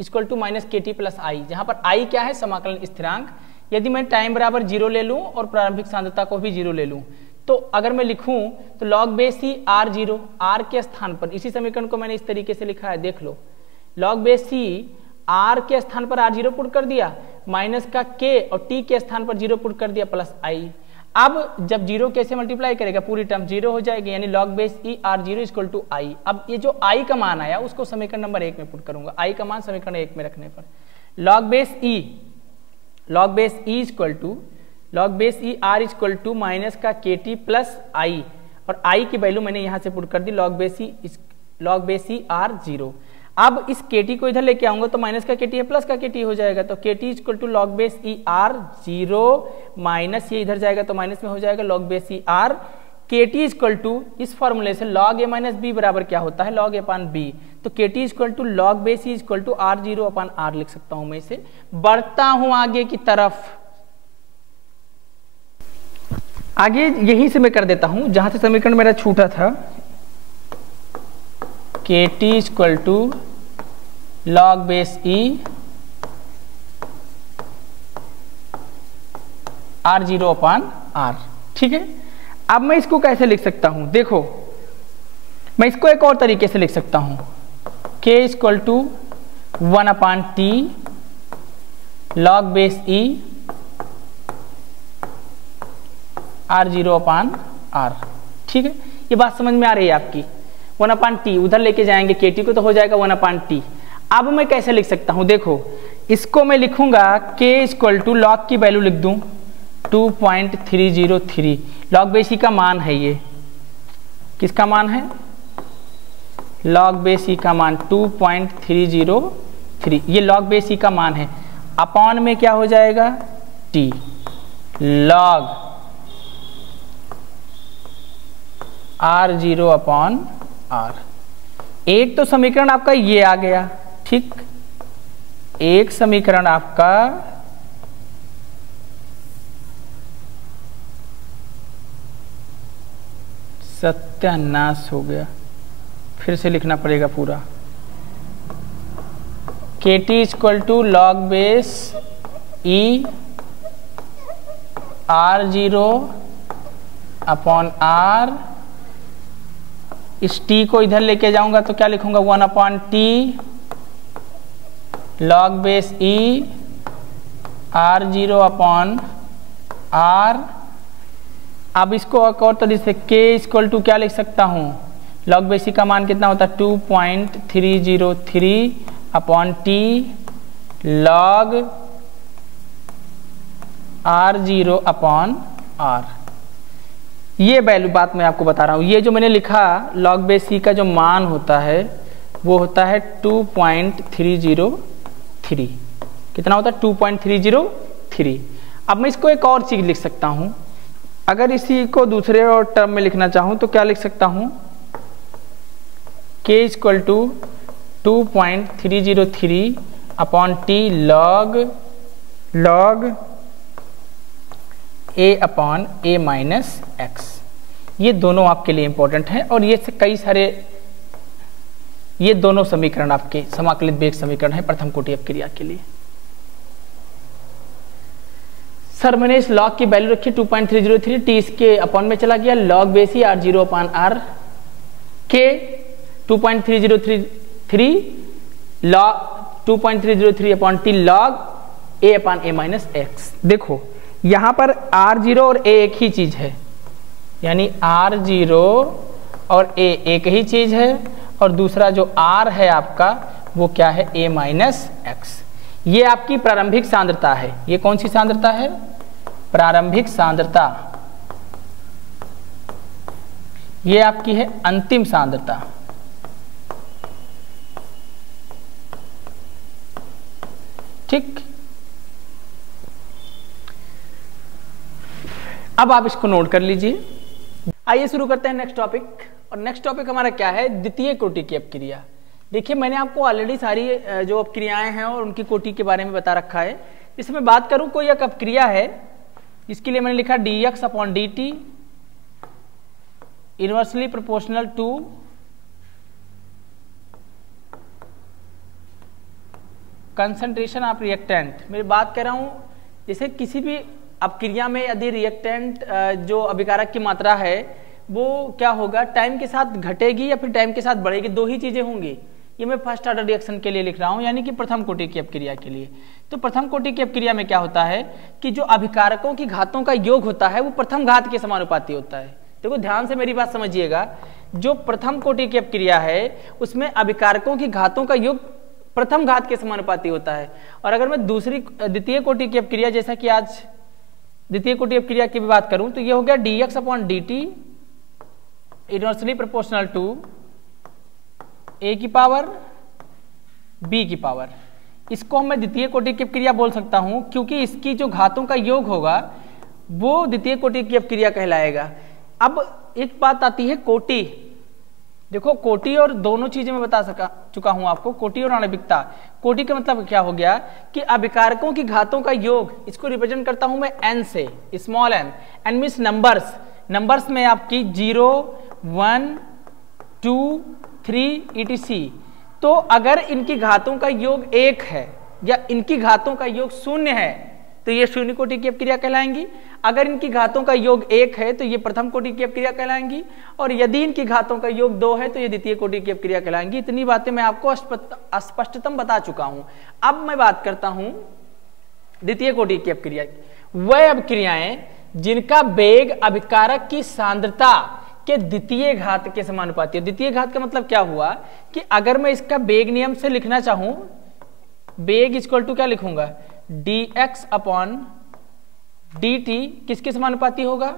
equal to minus K T plus आई, जहां पर आई क्या है, समाकलन स्थिरांक। यदि मैं टाइम बराबर 0 ले लूं और प्रारंभिक सांद्रता को भी 0 ले लूं, तो अगर मैं लिखूं तो log base E R 0, R के स्थान पर, इसी समीकरण को मैंने इस तरीके से लिखा है, देख लो, लॉग बेस ही आर के स्थान पर आर 0 पुट कर दिया, माइनस का के और टी के स्थान पर 0 पुट कर दिया प्लस आई। अब जब 0 कैसे मल्टीप्लाई करेगा, पूरी टर्म 0 हो जाएगी, यानी log base E R 0 equal to I. अब ये जो आई का मान आया उसको समीकरण नंबर 1 में पुट करूंगा, आई का मान समीकरण 1 में रखने पर log base E equal to log base E R equal to minus का के टी प्लस आई, और आई की वैल्यू मैंने यहां से पुट कर दी, लॉग बेस ई आर 0। अब इस के टी को इधर लेके आऊंगा तो माइनस का के टी है प्लस का के टी हो जाएगा, तो K T equal to log base E R 0 minus ये इधर जाएगा तो माइनस में हो जाएगा log base E R, K T equal to इस फॉर्मूले से लॉग ए माइनस बी बराबर क्या होता है, लॉग ए अपान बी, तो K T equal to log base E equal to R 0 upon R लिख सकता हूं मैं इसे। बढ़ता हूं आगे की तरफ, आगे यहीं से मैं कर देता हूं जहां से समीकरण मेरा छूटा था, K T equal to log base E R 0 upon R, ठीक है। अब मैं इसको कैसे लिख सकता हूं, देखो मैं इसको एक और तरीके से लिख सकता हूं, K equal to 1 upon T log base E R 0 upon R, ठीक है। ये बात समझ में आ रही है आपकी, 1 अपान टी उधर लेके जाएंगे के टी को तो हो जाएगा 1 अपान टी। अब मैं कैसे लिख सकता हूं, देखो इसको मैं लिखूंगा के इक्वल टू लॉग की वैल्यू लिख दूं 2.303, लॉग बेस ई का मान है, ये किसका मान है, लॉग बेस ई का मान 2.303, ये लॉग बेस ई का मान है, अपॉन में क्या हो जाएगा T log R 0 upon R. एक तो समीकरण आपका ये आ गया, ठीक, एक समीकरण आपका सत्यानाश हो गया, फिर से लिखना पड़ेगा पूरा, K T equal to log base E R 0 upon R, इस टी को इधर लेके जाऊंगा तो क्या लिखूंगा 1 अपॉन टी लॉग बेस ई आर 0 अपॉन आर। अब इसको एक और तरीके से के इक्वल टू क्या लिख सकता हूं, लॉग बेस ई का मान कितना होता है 2.303 upon T log R 0 upon R. ये वैल्यू बात मैं आपको बता रहा हूं, ये जो मैंने लिखा लॉग बेस ई का जो मान होता है वो होता है 2.303, कितना होता है 2.303। अब मैं इसको एक और चीज लिख सकता हूं, अगर इसी को दूसरे और टर्म में लिखना चाहूं तो क्या लिख सकता हूं, K equal to 2.303 upon T log A upon A minus X. ये दोनों आपके लिए इंपॉर्टेंट हैं, और ये कई सारे, ये दोनों समीकरण आपके समाकलित वेग समीकरण है प्रथम कोटि अपक्रिया के लिए। सर मैंने इस लॉग की वैल्यू रखी 2.303, टी इसके अपॉन में चला गया, log base E R 0 upon R, K 2.303 log 2.303 upon T log A upon A minus X. देखो यहां पर R0 और A एक ही चीज है, यानी R0 और A एक ही चीज है, और दूसरा जो R है आपका वो क्या है A माइनस एक्स। ये आपकी प्रारंभिक सांद्रता है, ये कौन सी सांद्रता है, प्रारंभिक सांद्रता, ये आपकी है अंतिम सांद्रता। ठीक, अब आप इसको नोट कर लीजिए। आइए शुरू करते हैं नेक्स्ट टॉपिक। और नेक्स्ट टॉपिक हमारा क्या है, द्वितीय कोटि की अपक्रिया। देखिए मैंने आपको ऑलरेडी सारी जो अपक्रियाएं हैं और उनकी कोटि के बारे में बता रखा है। जैसे मैं बात करूं कोई एक अपक्रिया है, इसके लिए मैंने लिखा dx upon dt inversely proportional to concentration of reactant. मैं बात कर रहा हूं जैसे किसी भी अपक्रिया में यदि रिएक्टेंट जो अभिकारक की मात्रा है वो क्या होगा, टाइम के साथ घटेगी या फिर टाइम के साथ बढ़ेगी, दो ही चीजें होंगी। ये मैं फर्स्ट ऑर्डर रिएक्शन के लिए लिख रहा हूं, यानी कि प्रथम कोटि की अपक्रिया के लिए। तो प्रथम कोटि की अपक्रिया में क्या होता है कि जो अभिकारकों की घातों का योग होता है वो प्रथम घात के समानुपाती होता है। देखो ध्यान से मेरी बात समझिएगा, जो प्रथम कोटि की अपक्रिया है उसमें अभिकारकों की घातों का योग प्रथम घात के समानुपाती होता है। और अगर मैं दूसरी द्वितीय कोटि की अपक्रिया, जैसा कि आज द्वितीय कोटि अपक्रिया की भी बात करूं तो ये हो गया dx upon dt inversely proportional to a की पावर b की पावर। इसको मैं द्वितीय कोटि की अपक्रिया बोल सकता हूं क्योंकि इसकी जो घातों का योग होगा वो द्वितीय कोटि की अपक्रिया कहलाएगा। अब एक बात आती है कोटि। देखो कोटि और दोनों चीजें मैं बता चुका हूं आपको, कोटि और आणविकता। कोटि का मतलब क्या हो गया कि अभिकारकों की घातों का योग, इसको रिप्रेजेंट करता हूं मैं n से, small n। n means numbers, numbers में आपकी 0 1 2 3 etc। तो अगर इनकी घातों का योग 1 है या इनकी घातों का योग 0 है तो ये शून्य कोटि की अपक्रिया कहलाएंगी। अगर इनकी घातों का योग 1 है तो ये प्रथम कोटि की अपक्रिया कहलाएंगी। और यदि इनकी घातों का योग 2 है तो ये द्वितीय कोटि की अपक्रिया कहलाएंगी। इतनी बातें मैं आपको स्पष्टतम बता चुका हूं। अब मैं बात करता हूं द्वितीय कोटि की अपक्रिया। वह अपक्रियाएं जिनका वेग अभिकारक की सांद्रता के द्वितीय घात के समानुपाती है। द्वितीय घात का मतलब क्या हुआ कि अगर मैं इसका वेग नियम से लिखना चाहूं, वेग इक्वल टू क्या लिखूंगा, dx अपॉन dt किसके समानुपाती होगा,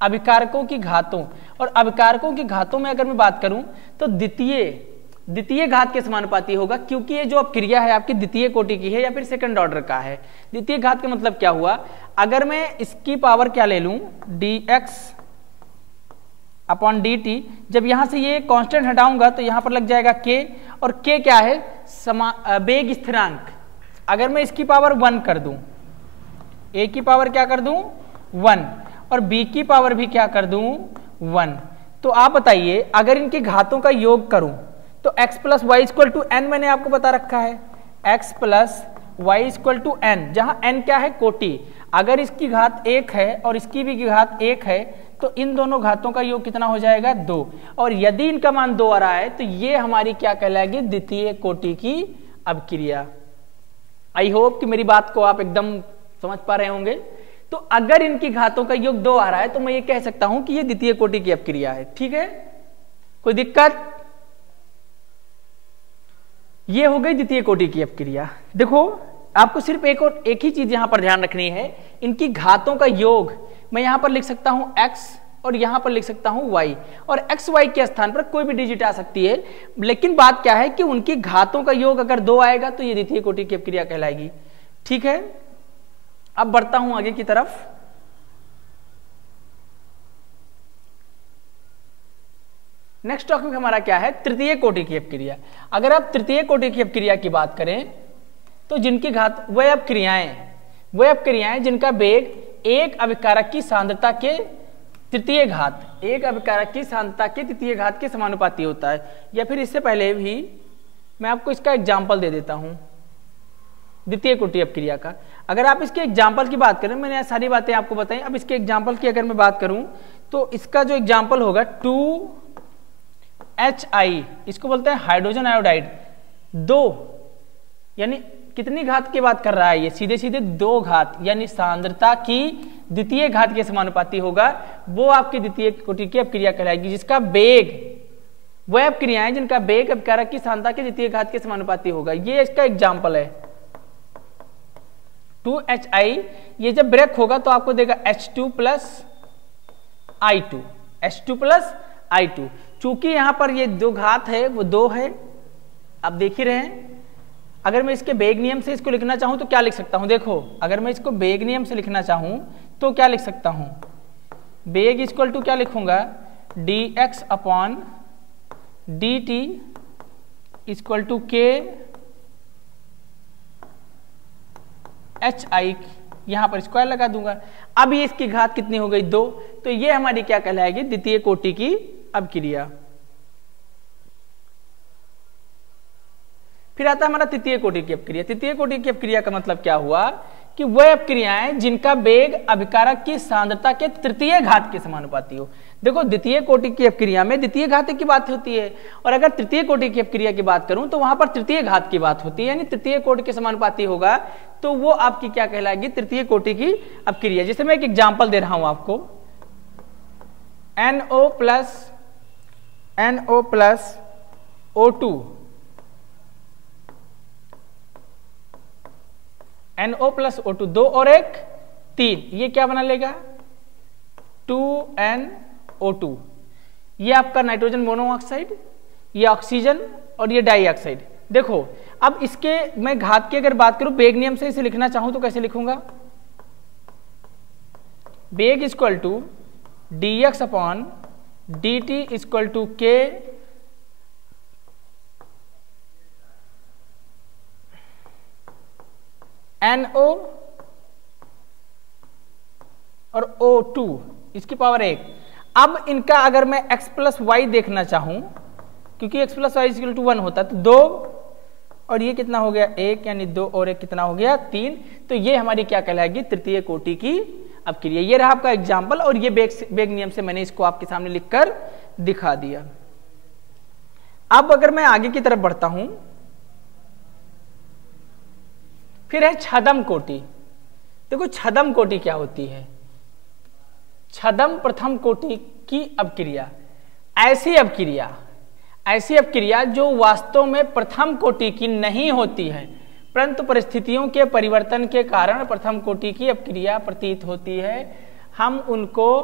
अभिकारकों की घातों। और अभिकारकों की घातों में अगर मैं बात करूं तो द्वितीय घात के समानुपाती होगा, क्योंकि ये जो अपक्रिया है आपकी द्वितीय कोटि की है या फिर सेकंड ऑर्डर का है। द्वितीय घात का मतलब क्या हुआ, अगर मैं इसकी पावर क्या ले लूं, dx अपॉन dt, जब यहां से ये कांस्टेंट हटाऊंगा तो यहां पर लग जाएगा k, और k क्या है, वेग स्थिरांक। अगर मैं इसकी पावर 1 कर दूं, a की पावर क्या कर दूं 1, और b की पावर भी क्या कर दूं 1, तो आप बताइए अगर इनकी घातों का योग करूं तो x plus Y equal to N मैंने आपको बता रखा है, x plus Y equal to N, जहां n क्या है कोटि। अगर इसकी घात 1 है और इसकी भी घात 1 है तो इन दोनों घातों का योग कितना हो जाएगा 2। और यदि इनका मान 2 आ रहा है तो ये हमारी क्या कहलाएगी, द्वितीय कोटि की अपक्रिया। आई होप कि मेरी बात को आप एकदम समझ पा रहे होंगे। तो अगर इनकी घातों का योग 2 आ रहा है तो मैं ये कह सकता हूं कि ये द्वितीय कोटि की अपक्रिया है। ठीक है, कोई दिक्कत? ये हो गई द्वितीय कोटि की अपक्रिया। देखो आपको सिर्फ एक ही चीज यहां पर ध्यान रखनी है, इनकी घातों का योग मैं यहां पर लिख सकता हूं x और यहां पर लिख सकता हूं y, और x y के स्थान पर कोई भी डिजिट आ सकती है। लेकिन बात क्या है कि उनकी घातों का योग अगर 2 आएगा तो ये द्वितीय कोटि की अपक्रिया कहलाएगी। ठीक है, अब बढ़ता हूं आगे की तरफ। नेक्स्ट टॉपिक हमारा क्या है, तृतीय कोटि की अपक्रिया। अगर आप तृतीय कोटि की अपक्रिया की बात करें तो जिनकी घात वह अपक्रियाएं जिनका वेग एक अभिकारक की सांद्रता के तृतीय घात, एक अभिकारक की सांद्रता के तृतीय घात के समानुपाती होता है। या फिर इससे पहले भी मैं आपको इसका एग्जाम्पल दे देता हूं द्वितीय कोटि अपक्रिया का। अगर आप इसके एग्जाम्पल की बात करें, मैंने सारी बातें आपको बताई, अब इसके एग्जाम्पल की अगर मैं बात करूं तो इसका जो एग्जाम्पल होगा 2Hi, इसको बोलते हैं हाइड्रोजन आयोडाइड 2, यानी कितनी घात की बात कर रहा है ये, सीधे सीधे 2 घात, यानी सांद्रता की द्वितीय घात के समानुपाती होगा। वो आपकी द्वितीय कोटि की अपक्रिया कहलाएगी, जिसका वेग, वह अपक्रियाएं जिनका वेग अपकारक की सांद्रता के द्वितीय घात के समानुपाती होगा। ये इसका एग्जाम्पल है 2Hi। ये जब ब्रेक होगा तो आपको देगा H2 प्लस I2। चूंकि यहां पर ये 2 घात है वो 2 है, आप देख ही रहे हैं। अगर मैं इसके वेग नियम से इसको लिखना चाहूं तो क्या लिख सकता हूं, देखो अगर मैं इसको वेग नियम से लिखना चाहूं तो क्या लिख सकता हूं, बेग इक्वल टू क्या लिखूंगा, dx upon dt equal to k hi, यहां पर स्क्वायर लगा दूंगा। अब ये इसकी घात कितनी हो गई, 2, तो ये हमारी क्या कहलाएगी, द्वितीय कोटि की अपक्रिया। फिर आता है हमारा तृतीय कोटि की अपक्रिया। तृतीय कोटि की अपक्रिया का मतलब क्या हुआ कि वह अपक्रियाएं जिनका वेग अभिकारक की सांद्रता के तृतीय घात के समानुपाती हो। देखो द्वितीय कोटि की अपक्रिया में द्वितीय घात की बात होती है, और अगर तृतीय कोटि की अपक्रिया की बात करूं तो वहां पर तृतीय घात की बात होती है, यानी तृतीय कोटि के समानुपाती होगा, तो वो आपकी क्या कहलाएगी, तृतीय कोटि की अपक्रिया। जैसे मैं एक एग्जाम्पल दे रहा हूं आपको, NO plus O2, NO plus O2, 2 और 1 3, ये क्या बना लेगा, 2NO2। ये आपका नाइट्रोजन मोनोऑक्साइड, ये ऑक्सीजन और ये डाइऑक्साइड। देखो अब इसके मैं घात की अगर बात करूं, बेग नियम से इसे लिखना चाहूं तो कैसे लिखूंगा, बेग equal to dx upon dt equal to k NO और O2 इसकी पावर 1। अब इनका अगर मैं x प्लस वाई देखना चाहूं, क्योंकि x plus Y equal to 1 होता है, तो 2 और ये कितना हो गया, 1, यानी 2 और 1 कितना हो गया, 3। तो ये हमारी क्या कहलाएगी, तृतीय कोटि की अपक्रिया। ये रहा आपका एग्जाम्पल, और ये बेग नियम से मैंने इसको आपके सामने लिखकर दिखा दिया। अब अगर मैं आगे की तरफ बढ़ता हूं, फिर है छदम कोटि। देखो छदम कोटि क्या होती है, छदम प्रथम कोटि की अपक्रिया। ऐसी अपक्रिया जो वास्तव में प्रथम कोटि की नहीं होती है, परंतु परिस्थितियों के परिवर्तन के कारण प्रथम कोटि की अपक्रिया प्रतीत होती है, हम उनको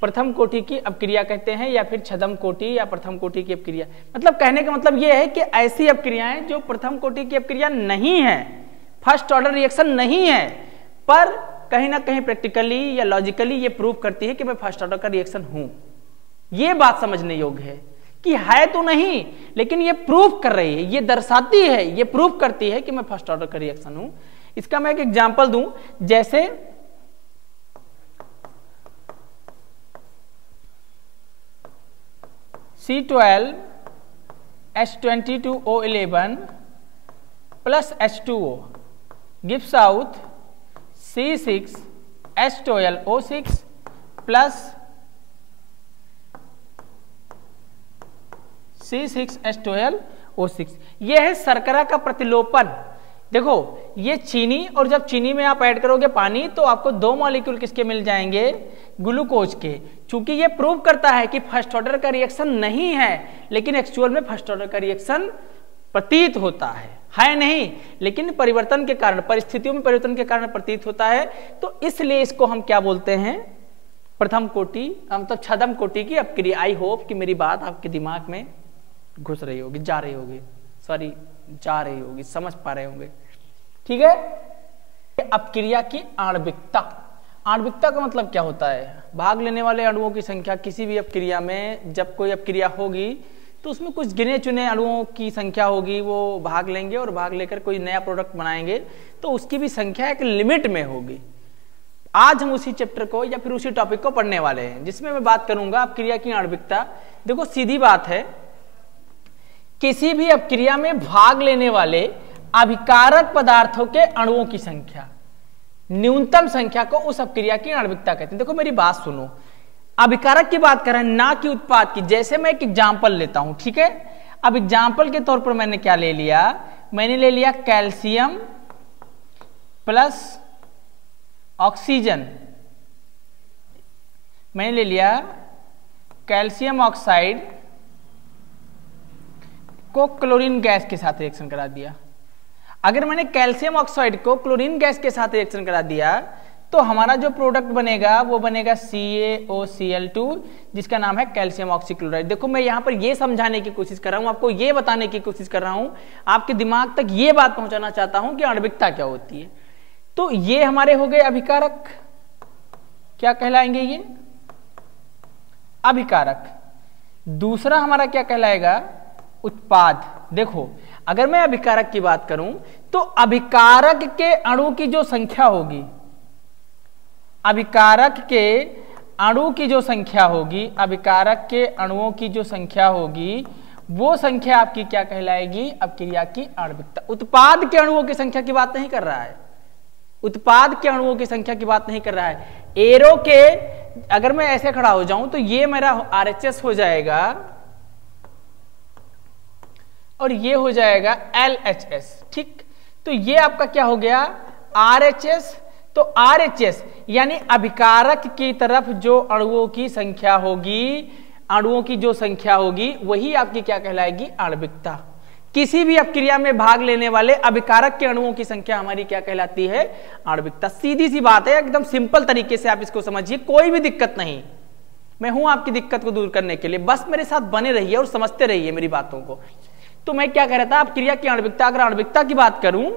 प्रथम कोटि की अपक्रिया कहते हैं, या फिर छदम कोटि या प्रथम कोटि की अपक्रिया। मतलब कहने का मतलब यह है कि ऐसी अपक्रियाएं जो प्रथम कोटि की अपक्रिया नहीं है, फर्स्ट ऑर्डर रिएक्शन नहीं है, पर कहीं ना कहीं प्रैक्टिकली या लॉजिकली ये प्रूव करती है कि मैं फर्स्ट ऑर्डर का रिएक्शन हूं। ये बात समझने योग्य है कि है तो नहीं, लेकिन ये प्रूव कर रही है, ये दर्शाती है, ये प्रूव करती है कि मैं फर्स्ट ऑर्डर का रिएक्शन हूं। इसका मैं एक एग्जांपल दूं, जैसे C12 H22O11 plus H2O gives out C6 H12O6 plus C6H12O6। यह है शर्करा का प्रतिलोपन। देखो ये चीनी, और जब चीनी में आप ऐड करोगे पानी, तो आपको 2 मॉलिक्यूल किसके मिल जाएंगे, ग्लूकोज के। चूंकि ये प्रूव करता है कि फर्स्ट ऑर्डर का रिएक्शन नहीं है, लेकिन एक्चुअल में फर्स्ट ऑर्डर का रिएक्शन प्रतीत होता है नहीं, लेकिन परिवर्तन के कारण, परिस्थितियों में परिवर्तन के कारण प्रतीत होता है। तो इसलिए इसको हम क्या बोलते हैं, प्रथम कोटि, मतलब छदम कोटि की अपक्रिया। आई होप कि मेरी बात आपके दिमाग में घुस रही होगी, जा रही होगी, समझ पा रहे होंगे। ठीक है, अपक्रिया की आणविकता। आणविकता का मतलब क्या होता है, भाग लेने वाले अणुओं की संख्या। किसी भी अपक्रिया में जब कोई अपक्रिया होगी तो उसमें कुछ गिने चुने अणुओं की संख्या होगी, वो भाग लेंगे और भाग लेकर कोई नया प्रोडक्ट बनाएंगे, तो उसकी भी संख्या एक लिमिट में होगी। आज हम उसी चैप्टर को या फिर उसी टॉपिक को पढ़ने वाले हैं, जिसमें मैं बात करूंगा अपक्रिया की आणविकता। देखो सीधी बात है, किसी भी अपक्रिया में भाग लेने वाले अभिकारक पदार्थों के अणुओं की संख्या, न्यूनतम संख्या को उस अपक्रिया की आणविकता कहते हैं। देखो मेरी बात सुनो, अभिकारक की बात कर रहे हैं, ना कि उत्पाद की। जैसे मैं एक एग्जाम्पल लेता हूं, ठीक है। अब एग्जाम्पल के तौर पर मैंने क्या ले लिया, मैंने ले लिया कैल्शियम प्लस ऑक्सीजन। मैंने ले लिया कैल्शियम ऑक्साइड को क्लोरीन गैस के साथ रिएक्शन करा दिया। अगर मैंने कैल्शियम ऑक्साइड को क्लोरीन गैस के साथ रिएक्शन करा दिया, तो हमारा जो प्रोडक्ट बनेगा वो बनेगा CaOCl2, जिसका नाम है कैल्शियम ऑक्सीक्लोराइड। देखो मैं यहां पर ये समझाने की कोशिश कर रहा हूं, आपको ये बताने की कोशिश कर रहा हूं, आपके दिमाग तक ये बात पहुंचाना चाहता हूं कि आणविकता क्या होती है। तो ये हमारे हो गए अभिकारक, क्या कहलाएंगे ये? अभिकारक। दूसरा हमारा क्या कहलाएगा? उत्पाद। देखो अगर मैं अभिकारक की बात करूं तो अभिकारक के अणु की जो संख्या होगी, अभिकारक के अणु की जो संख्या होगी, अभिकारक के अणुओं की जो संख्या होगी, वो संख्या आपकी क्या कहलाएगी? अपक्रिया की आणविकता। उत्पाद के अणुओं की संख्या की बात नहीं कर रहा है, उत्पाद के अणुओं की संख्या की बात नहीं कर रहा है। एरो के अगर मैं ऐसे खड़ा हो जाऊं तो ये मेरा RHS हो जाएगा और ये हो जाएगा LHS, ठीक। तो ये आपका क्या हो गया? RHS। तो RHS यानी अभिकारक की तरफ जो अणुओं की संख्या होगी, अणुओं की जो संख्या होगी, वही आपकी क्या कहलाएगी? आणविकता। किसी भी अपक्रिया में भाग लेने वाले अभिकारक के अणुओं की संख्या हमारी क्या कहलाती है? आणविकता। सीधी सी बात है, एकदम सिंपल तरीके से आप इसको समझिए, कोई भी दिक्कत नहीं। मैं हूं आपकी दिक्कत को दूर करने के लिए, बस मेरे साथ बने रहिए और समझते रहिए मेरी बातों को। तो मैं क्या कह रहा था? अपक्रिया की आणविकता। अगर आणविकता की बात करूं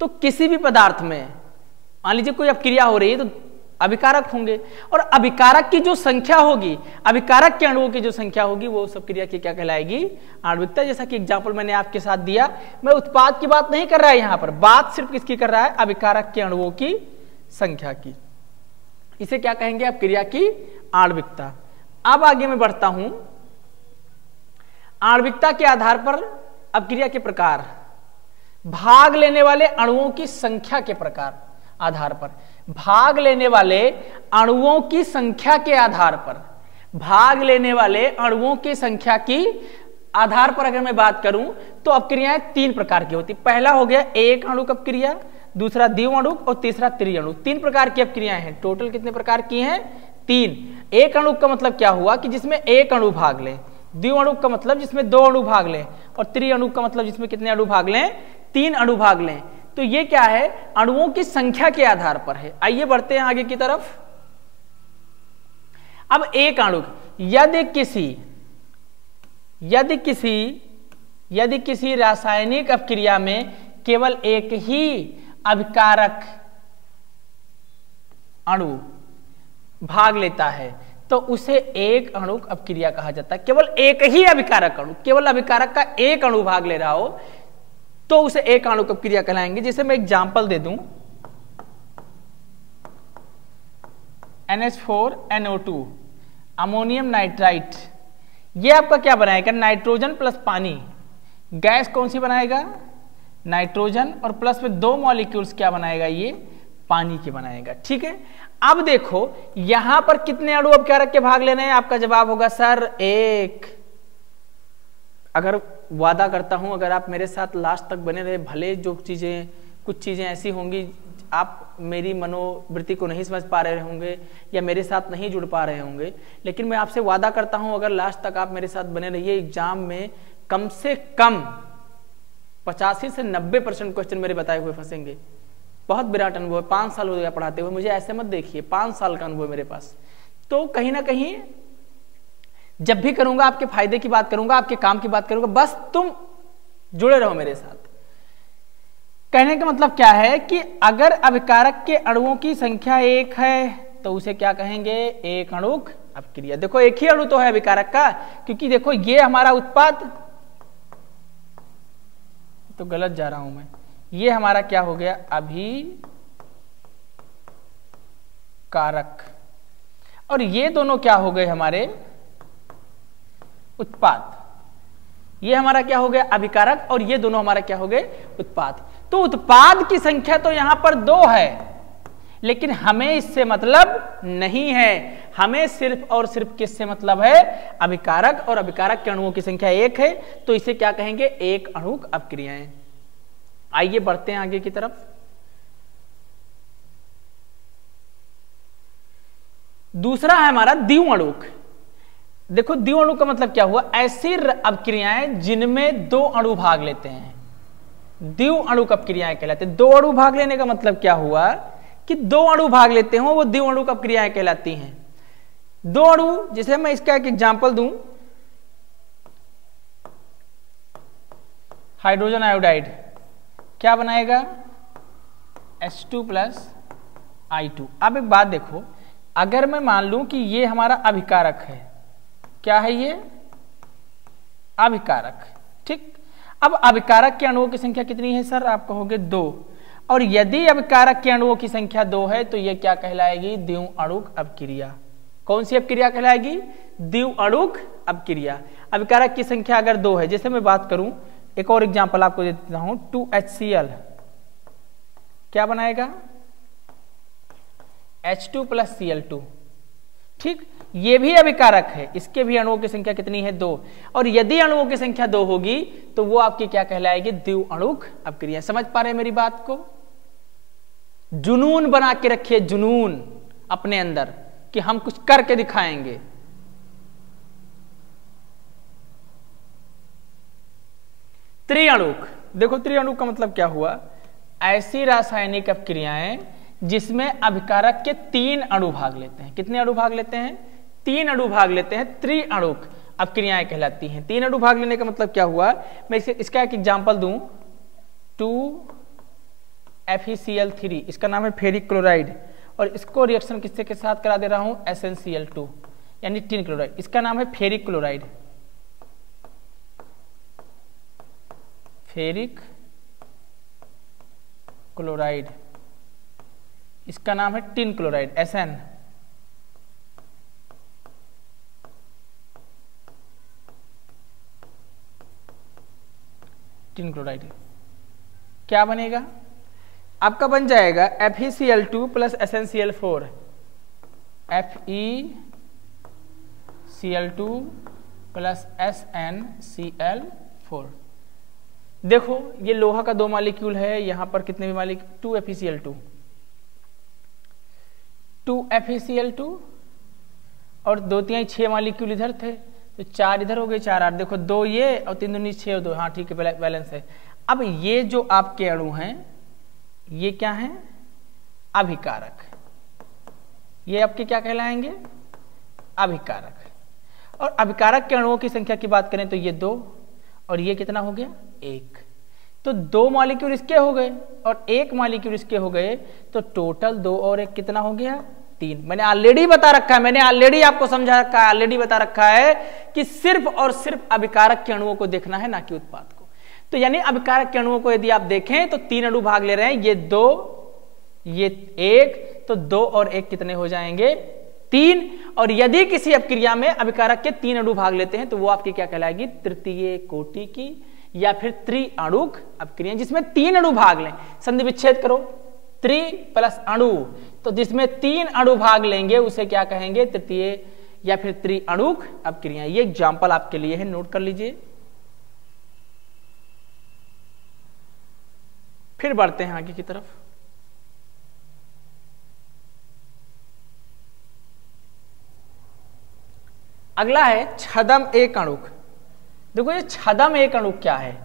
तो किसी भी पदार्थ में मान लीजिए कोई अपक्रिया हो रही है तो अभिकारक होंगे, और अभिकारक की जो संख्या होगी, अभिकारक के अणुओं की जो संख्या होगी, वो सब क्रिया की क्या कहलाएगी? आणविकता। जैसा कि एग्जांपल मैंने आपके साथ दिया, मैं उत्पाद की बात नहीं कर रहा है यहां पर, बात सिर्फ किसकी कर रहा है? अभिकारक के अणुओं की संख्या की। इसे क्या कहेंगे? अपक्रिया की आणविकता। अब आगे मैं बढ़ता हूं। आणविकता के आधार पर अपक्रिया के प्रकार, भाग लेने वाले अणुओं की संख्या के प्रकार आधार पर, भाग लेने वाले अणुओं की संख्या के आधार पर, भाग लेने वाले अणुओं की संख्या की आधार पर अगर मैं बात करूं तो अपक्रियाएं 3 प्रकार की होती। पहला हो गया एक अणुक अपक्रिया, दूसरा द्विअणुक और तीसरा त्रिअणुक। 3 प्रकार की अपक्रियाएं हैं। टोटल कितने प्रकार की हैं? 3। एक अणुक का मतलब क्या हुआ कि जिसमें एक अणु भाग ले, द्विअणुक का मतलब जिसमें 2 अणु भाग लें, और त्रिअणुक का मतलब जिसमें कितने अणु भाग लें? 3 अणु भाग लें। तो ये क्या है? अणुओं की संख्या के आधार पर है। आइए बढ़ते हैं आगे की तरफ। अब एक अणुक, यदि किसी रासायनिक अपक्रिया में केवल एक ही अभिकारक अणु भाग लेता है तो उसे एक अणुक अपक्रिया कहा जाता है। केवल एक ही अभिकारक अणु, केवल अभिकारक का एक अणु भाग ले रहा हो तो उसे एक अणुक अपक्रिया कहलाएंगे। जैसे मैं एग्जांपल दे दूं, NH4NO2 अमोनियम नाइट्राइट, ये आपका क्या बनाएगा? नाइट्रोजन प्लस पानी। गैस कौन सी बनाएगा? नाइट्रोजन, और प्लस में 2 मॉलिक्यूल्स क्या बनाएगा? ये पानी के बनाएगा, ठीक है। अब देखो यहां पर कितने अणु अपकारक के भाग लेने हैं? आपका जवाब होगा सर 1। अगर वादा करता हूं, अगर आप मेरे साथ लास्ट तक बने रहे, भले जो चीजें, कुछ चीजें ऐसी होंगी आप मेरी मनोवृत्ति को नहीं समझ पा रहे होंगे या मेरे साथ नहीं जुड़ पा रहे होंगे, लेकिन मैं आपसे वादा करता हूं अगर लास्ट तक आप मेरे साथ बने रहिए, एग्जाम में कम से कम 85 से 90% क्वेश्चन मेरे बताए हुए फंसेंगे। बहुत विराट अनुभव है, 5 साल हो गया पढ़ाते हुए, मुझे ऐसे मत देखिए, 5 साल का अनुभव मेरे पास। तो कहीं ना कहीं जब भी करूंगा आपके फायदे की बात करूंगा, आपके काम की बात करूंगा, बस तुम जुड़े रहो मेरे साथ। कहने का मतलब क्या है कि अगर अभिकारक के अणुओं की संख्या 1 है तो उसे क्या कहेंगे? एक अणुक अपक्रिया। देखो एक ही अणु तो है अभिकारक का, क्योंकि देखो ये हमारा उत्पाद, तो गलत जा रहा हूं मैं, ये हमारा क्या हो गया? अभिकारक, और ये दोनों क्या हो गए? हमारे उत्पाद। ये हमारा क्या हो गया? अभिकारक, और ये दोनों हमारा क्या हो गए? उत्पाद। तो उत्पाद की संख्या तो यहां पर 2 है, लेकिन हमें इससे मतलब नहीं है। हमें सिर्फ और सिर्फ किससे मतलब है? अभिकारक, और अभिकारक के अणुओं की संख्या 1 है, तो इसे क्या कहेंगे? एक अणुक अपक्रियाएं। आइए बढ़ते हैं आगे की तरफ। दूसरा है हमारा द्विअणुक। देखो द्विअणुक का मतलब क्या हुआ? ऐसी अपक्रियाएं जिनमें 2 अणु भाग लेते हैं, द्विअणुक अपक्रियाएं कहलाते हैं। 2 अणु भाग लेने का मतलब क्या हुआ कि 2 अणु भाग लेते हो, वो द्विअणुक अपक्रियाएं कहलाती हैं। 2 अणु, जैसे मैं इसका एक एग्जांपल दूं, हाइड्रोजन आयोडाइड क्या बनाएगा? H2 plus I2। अब एक बात देखो, अगर मैं मान लूं कि ये हमारा अभिकारक है, क्या है ये? अभिकारक। ठीक, अब अभिकारक के अणुओं की संख्या कितनी है सर? आप कहोगे 2। और यदि अभिकारक के अणुओं की संख्या 2 है तो ये क्या कहलाएगी? द्विअणुक अपक्रिया। कौन सी अपक्रिया कहलाएगी? द्विअणुक अपक्रिया। अभिकारक की संख्या अगर 2 है, जैसे मैं बात करूं, एक और एग्जांपल आपको दे देता हूं, 2HCl क्या बनाएगा? H2 + Cl2। ठीक, ये भी अभिकारक है, इसके भी अणुओं की संख्या कितनी है? 2। और यदि अणुओं की संख्या 2 होगी तो वो आपकी क्या कहलाएगी? द्विअणुक अपक्रिया। समझ पा रहे हैं मेरी बात को? जुनून बना के रखिए, जुनून अपने अंदर कि हम कुछ करके दिखाएंगे। त्रिअणुक, देखो त्रिअणुक का मतलब क्या हुआ? ऐसी रासायनिक अपक्रियाएं जिसमें अभिकारक के 3 अणु भाग लेते हैं। कितने अणु भाग लेते हैं? 3 अणु भाग लेते हैं, त्रिअणुक अपक्रियाएं कहलाती हैं। 3 अणु भाग लेने का मतलब क्या हुआ? मैं इसका एक एग्जांपल दूं, 2FeCl3, इसका नाम है फेरिक क्लोराइड, और इसको रिएक्शन किससे के साथ करा दे रहा हूं? SnCl2 यानी टिन क्लोराइड, इसका नाम है फेरिक क्लोराइड। फेरिक क्लोराइड, इसका नाम है tin chloride, Sn। Tin chloride क्या बनेगा? आपका बन जाएगा FeCl2 + SnCl4, FeCl2 + SnCl4। देखो ये लोहा का 2 मॉलिक्यूल है, यहां पर कितने भी मॉलिक्यूल? 2FeCl2, 2FeCl2 और 2 3 6 मॉलिक्यूल इधर थे, तो 4 इधर हो गए, 4 8। देखो 2 ये और 3 दूनी 6 और 2, हाँ ठीक है, बैलेंस है। अब ये जो आपके अणु हैं ये क्या हैं? अभिकारक। ये आपके क्या कहलाएंगे? अभिकारक। और अभिकारक के अणुओं की संख्या की बात करें तो ये 2, और ये कितना हो गया? 1। तो 2 मॉलिक्यूल इसके हो गए और 1 मॉलिक्यूल इसके हो गए, तो टोटल 2 और 1 कितना हो गया? 3। मैंने ऑलरेडी बता रखा है, मैंने ऑलरेडी आपको समझा रखा है, ऑलरेडी बता रखा है कि सिर्फ और सिर्फ अभिकारक के अणुओं को देखना है, ना कि उत्पाद को। तो यानी अभिकारक के अणुओं को यदि आप देखें तो 3 अणु भाग ले रहे हैं, ये 2, ये 1, तो 2 और 1 कितने हो जाएंगे? 3। और यदि किसी अपक्रिया में अभिकारक के 3 अणु भाग लेते हैं तो वो आपकी क्या कहलाएगी? तृतीय कोटि की या फिर त्रिअणुक अपक्रिया, जिसमें 3 अणु भाग लें। संधि विच्छेद करो, त्रि प्लस अणु, तो जिसमें 3 अणु भाग लेंगे उसे क्या कहेंगे? तृतीय या फिर त्रिअणुक अपक्रिया। ये एग्जाम्पल आपके लिए है, नोट कर लीजिए। फिर बढ़ते हैं आगे की तरफ। अगला है छदम एक अणुक। देखो ये छदम एक अणुक क्या है?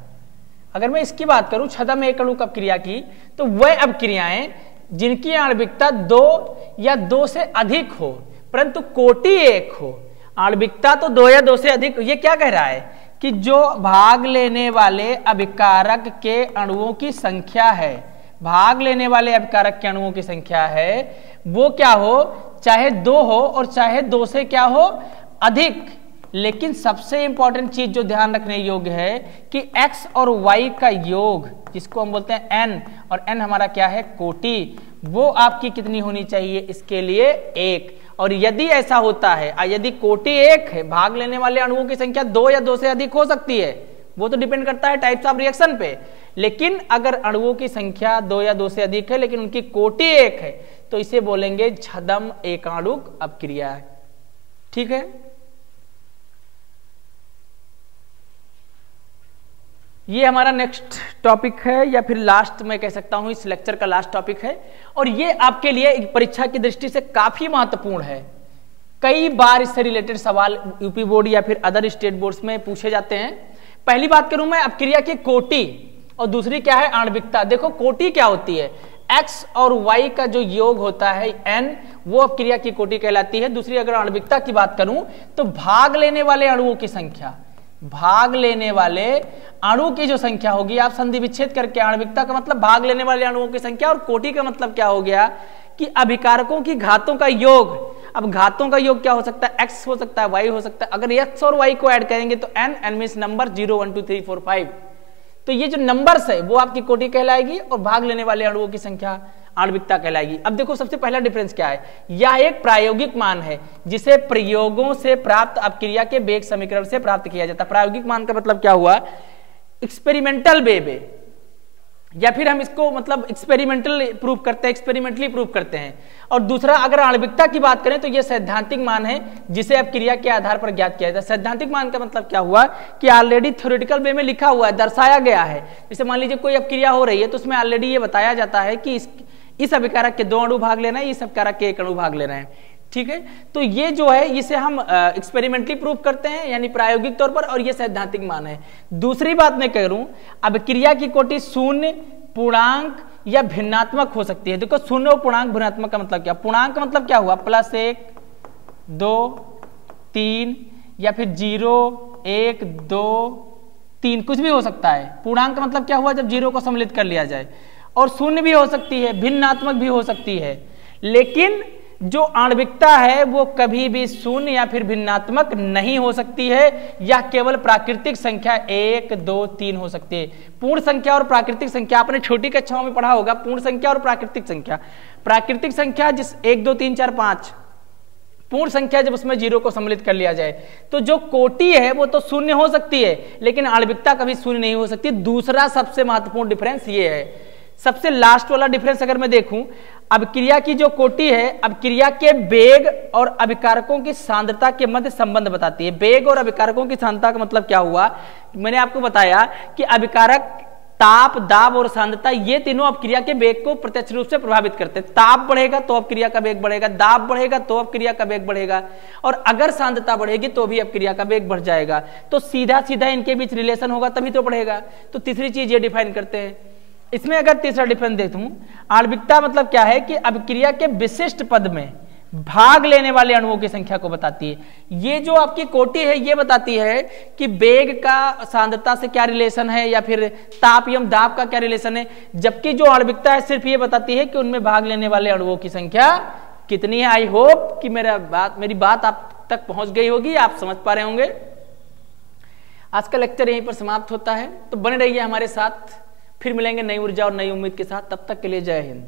अगर मैं इसकी बात करूं छदम एक अणुक अपक्रिया की, तो वह अपक्रियाएं जिनकी आणविकता 2 या 2 से अधिक हो परंतु कोटि 1 हो। आणविकता तो 2 या 2 से अधिक। ये क्या कह रहा है कि जो भाग लेने वाले अभिकारक के अणुओं की संख्या है, भाग लेने वाले अभिकारक के अणुओं की संख्या है, वो क्या हो? चाहे 2 हो और चाहे 2 से क्या हो? अधिक। लेकिन सबसे इंपॉर्टेंट चीज जो ध्यान रखने योग्य है कि x और y का योग, जिसको हम बोलते हैं n, और n हमारा क्या है? कोटि, वो आपकी कितनी होनी चाहिए? इसके लिए 1। और यदि ऐसा होता है, यदि कोटि 1 है, भाग लेने वाले अणुओं की संख्या 2 या 2 से अधिक हो सकती है, वो तो डिपेंड करता है टाइप्स ऑफ रिएक्शन पे। लेकिन अगर अणुओं की संख्या 2 या 2 से अधिक है लेकिन उनकी कोटि 1 है, तो इसे बोलेंगे छदम एकाणुक अपक्रिया। ठीक है, ये हमारा नेक्स्ट टॉपिक है, या फिर लास्ट मैं कह सकता हूं इस लेक्चर का लास्ट टॉपिक है, और ये आपके लिए एक परीक्षा की दृष्टि से काफी महत्वपूर्ण है। कई बार इससे रिलेटेड सवाल यूपी बोर्ड या फिर अदर स्टेट बोर्ड्स में पूछे जाते हैं। पहली बात करूं मैं अपक्रिया की कोटि, और दूसरी क्या है? आणविकता। देखो कोटि क्या होती है? x और y का जो योग होता है n, वो अपक्रिया की कोटि कहलाती है। दूसरी अगर आणविकता की बात करूं तो भाग लेने वाले अणुओं की संख्या, भाग लेने वाले अणु की जो संख्या होगी, आप संधि विच्छेद करके, आणविकता का मतलब भाग लेने वाले अणुओं की संख्या, और कोटि का मतलब क्या हो गया कि अभिकारकों की घातों का योग, अब घातों का योग क्या हो सकता है, x हो सकता है, y हो सकता है। अगर x और y को ऐड करेंगे तो n मींस नंबर 0 1 2 3 4 5, तो ये जो नंबर्स है वो आपकी कोटि कहलाएगी और भाग लेने वाले अणुओं की संख्या आणविकता कहलाएगी। अब देखो सबसे पहला डिफरेंस क्या है, यह एक प्रायोगिक मान है जिसे प्रयोगों से प्राप्त अपक्रिया के वेग समीकरण से प्राप्त किया जाता है। प्रायोगिक मान का मतलब क्या हुआ, एक्सपेरिमेंटल वे में, या फिर हम इसको मतलब एक्सपेरिमेंटल प्रूफ करते हैं, एक्सपेरिमेंटली प्रूफ करते हैं। और दूसरा अगर आणविकता की बात करें तो यह सैद्धांतिक मान है जिसे अपक्रिया के आधार पर ज्ञात किया जाता है। सैद्धांतिक मान का मतलब क्या हुआ कि ऑलरेडी थ्योरेटिकल वे में लिखा हुआ है, दर्शाया गया है। जैसे मान लीजिए कोई अपक्रिया हो रही है तो उसमें ऑलरेडी ये बताया जाता है कि इस अभिकारक के 2 अणु भाग लेना है, इस अभिकारक के 1 अणु भाग लेना है, ठीक है। तो ये जो है इसे हम एक्सपेरिमेंटली प्रूफ करते हैं यानी प्रायोगिक तौर पर, और ये सैद्धांतिक मान है। दूसरी बात मैं करूं, अभिक्रिया की कोटि शून्य, पूर्णांक या भिन्नात्मक हो सकती है। देखो शून्य और पूर्णांक भिन्नात्मक का मतलब क्या, पूर्णांक का मतलब क्या हुआ, +1 2 3 या फिर 0 1 2 3 कुछ भी हो सकता है। पूर्णांक का मतलब क्या हुआ, जब 0 को सम्मिलित कर लिया जाए। और शून्य भी हो सकती है, भिन्नात्मक भी हो सकती है, लेकिन जो आणविकता है वो कभी भी शून्य या फिर भिन्नात्मक नहीं हो सकती है, या केवल प्राकृतिक संख्या 1 2 3 हो सकती है। पूर्ण संख्या और प्राकृतिक संख्या आपने छोटी कक्षाओं में पढ़ा होगा, पूर्ण संख्या और प्राकृतिक संख्या। प्राकृतिक संख्या जिस 1 2 3 4 5, पूर्ण संख्या जब उसमें 0 को सम्मिलित कर लिया जाए तो जो कोटि है वो तो शून्य हो सकती है, लेकिन आणविकता कभी शून्य नहीं हो सकती। दूसरा सबसे महत्वपूर्ण डिफरेंस ये है। सबसे लास्ट वाला डिफरेंस अगर मैं देखूं, अभिक्रिया की जो कोटि है अभिक्रिया के वेग और अभिकारकों की सांद्रता के मध्य संबंध बताती है। वेग और अभिकारकों की सांद्रता का मतलब क्या हुआ, मैंने आपको बताया कि अभिकारक ताप, दाब और सांद्रता ये तीनों अपक्रिया के वेग को प्रत्यक्ष रूप से प्रभावित करते हैं। ताप बढ़ेगा तो अपक्रिया का वेग बढ़ेगा, दाब बढ़ेगा तो अपक्रिया का वेग बढ़ेगा, और अगर सांद्रता बढ़ेगी तो भी अपक्रिया का वेग बढ़ जाएगा। तो सीधा सीधा इनके बीच रिलेशन होगा तभी तो बढ़ेगा। तो तीसरी चीज ये डिफाइन करते हैं। इसमें अगर तीसरा डिफरेंस देखूं, आणविकता मतलब क्या है कि अभिक्रिया के विशिष्ट पद में भाग लेने वाले अणुओं की संख्या को बताती है। ये जो आपकी कोटि है ये बताती है कि वेग का सांद्रता से क्या रिलेशन है या फिर ताप एवं दाब का क्या रिलेशन है, जबकि जो आणविकता है सिर्फ ये बताती है कि उनमें भाग लेने वाले अणुओं की संख्या कितनी है। आई होप कि मेरी बात आप तक पहुंच गई होगी, आप समझ पा रहे होंगे। आज का लेक्चर यहीं पर समाप्त होता है, तो बने रहिए हमारे साथ, फिर मिलेंगे नई ऊर्जा और नई उम्मीद के साथ। तब तक के लिए जय हिंद।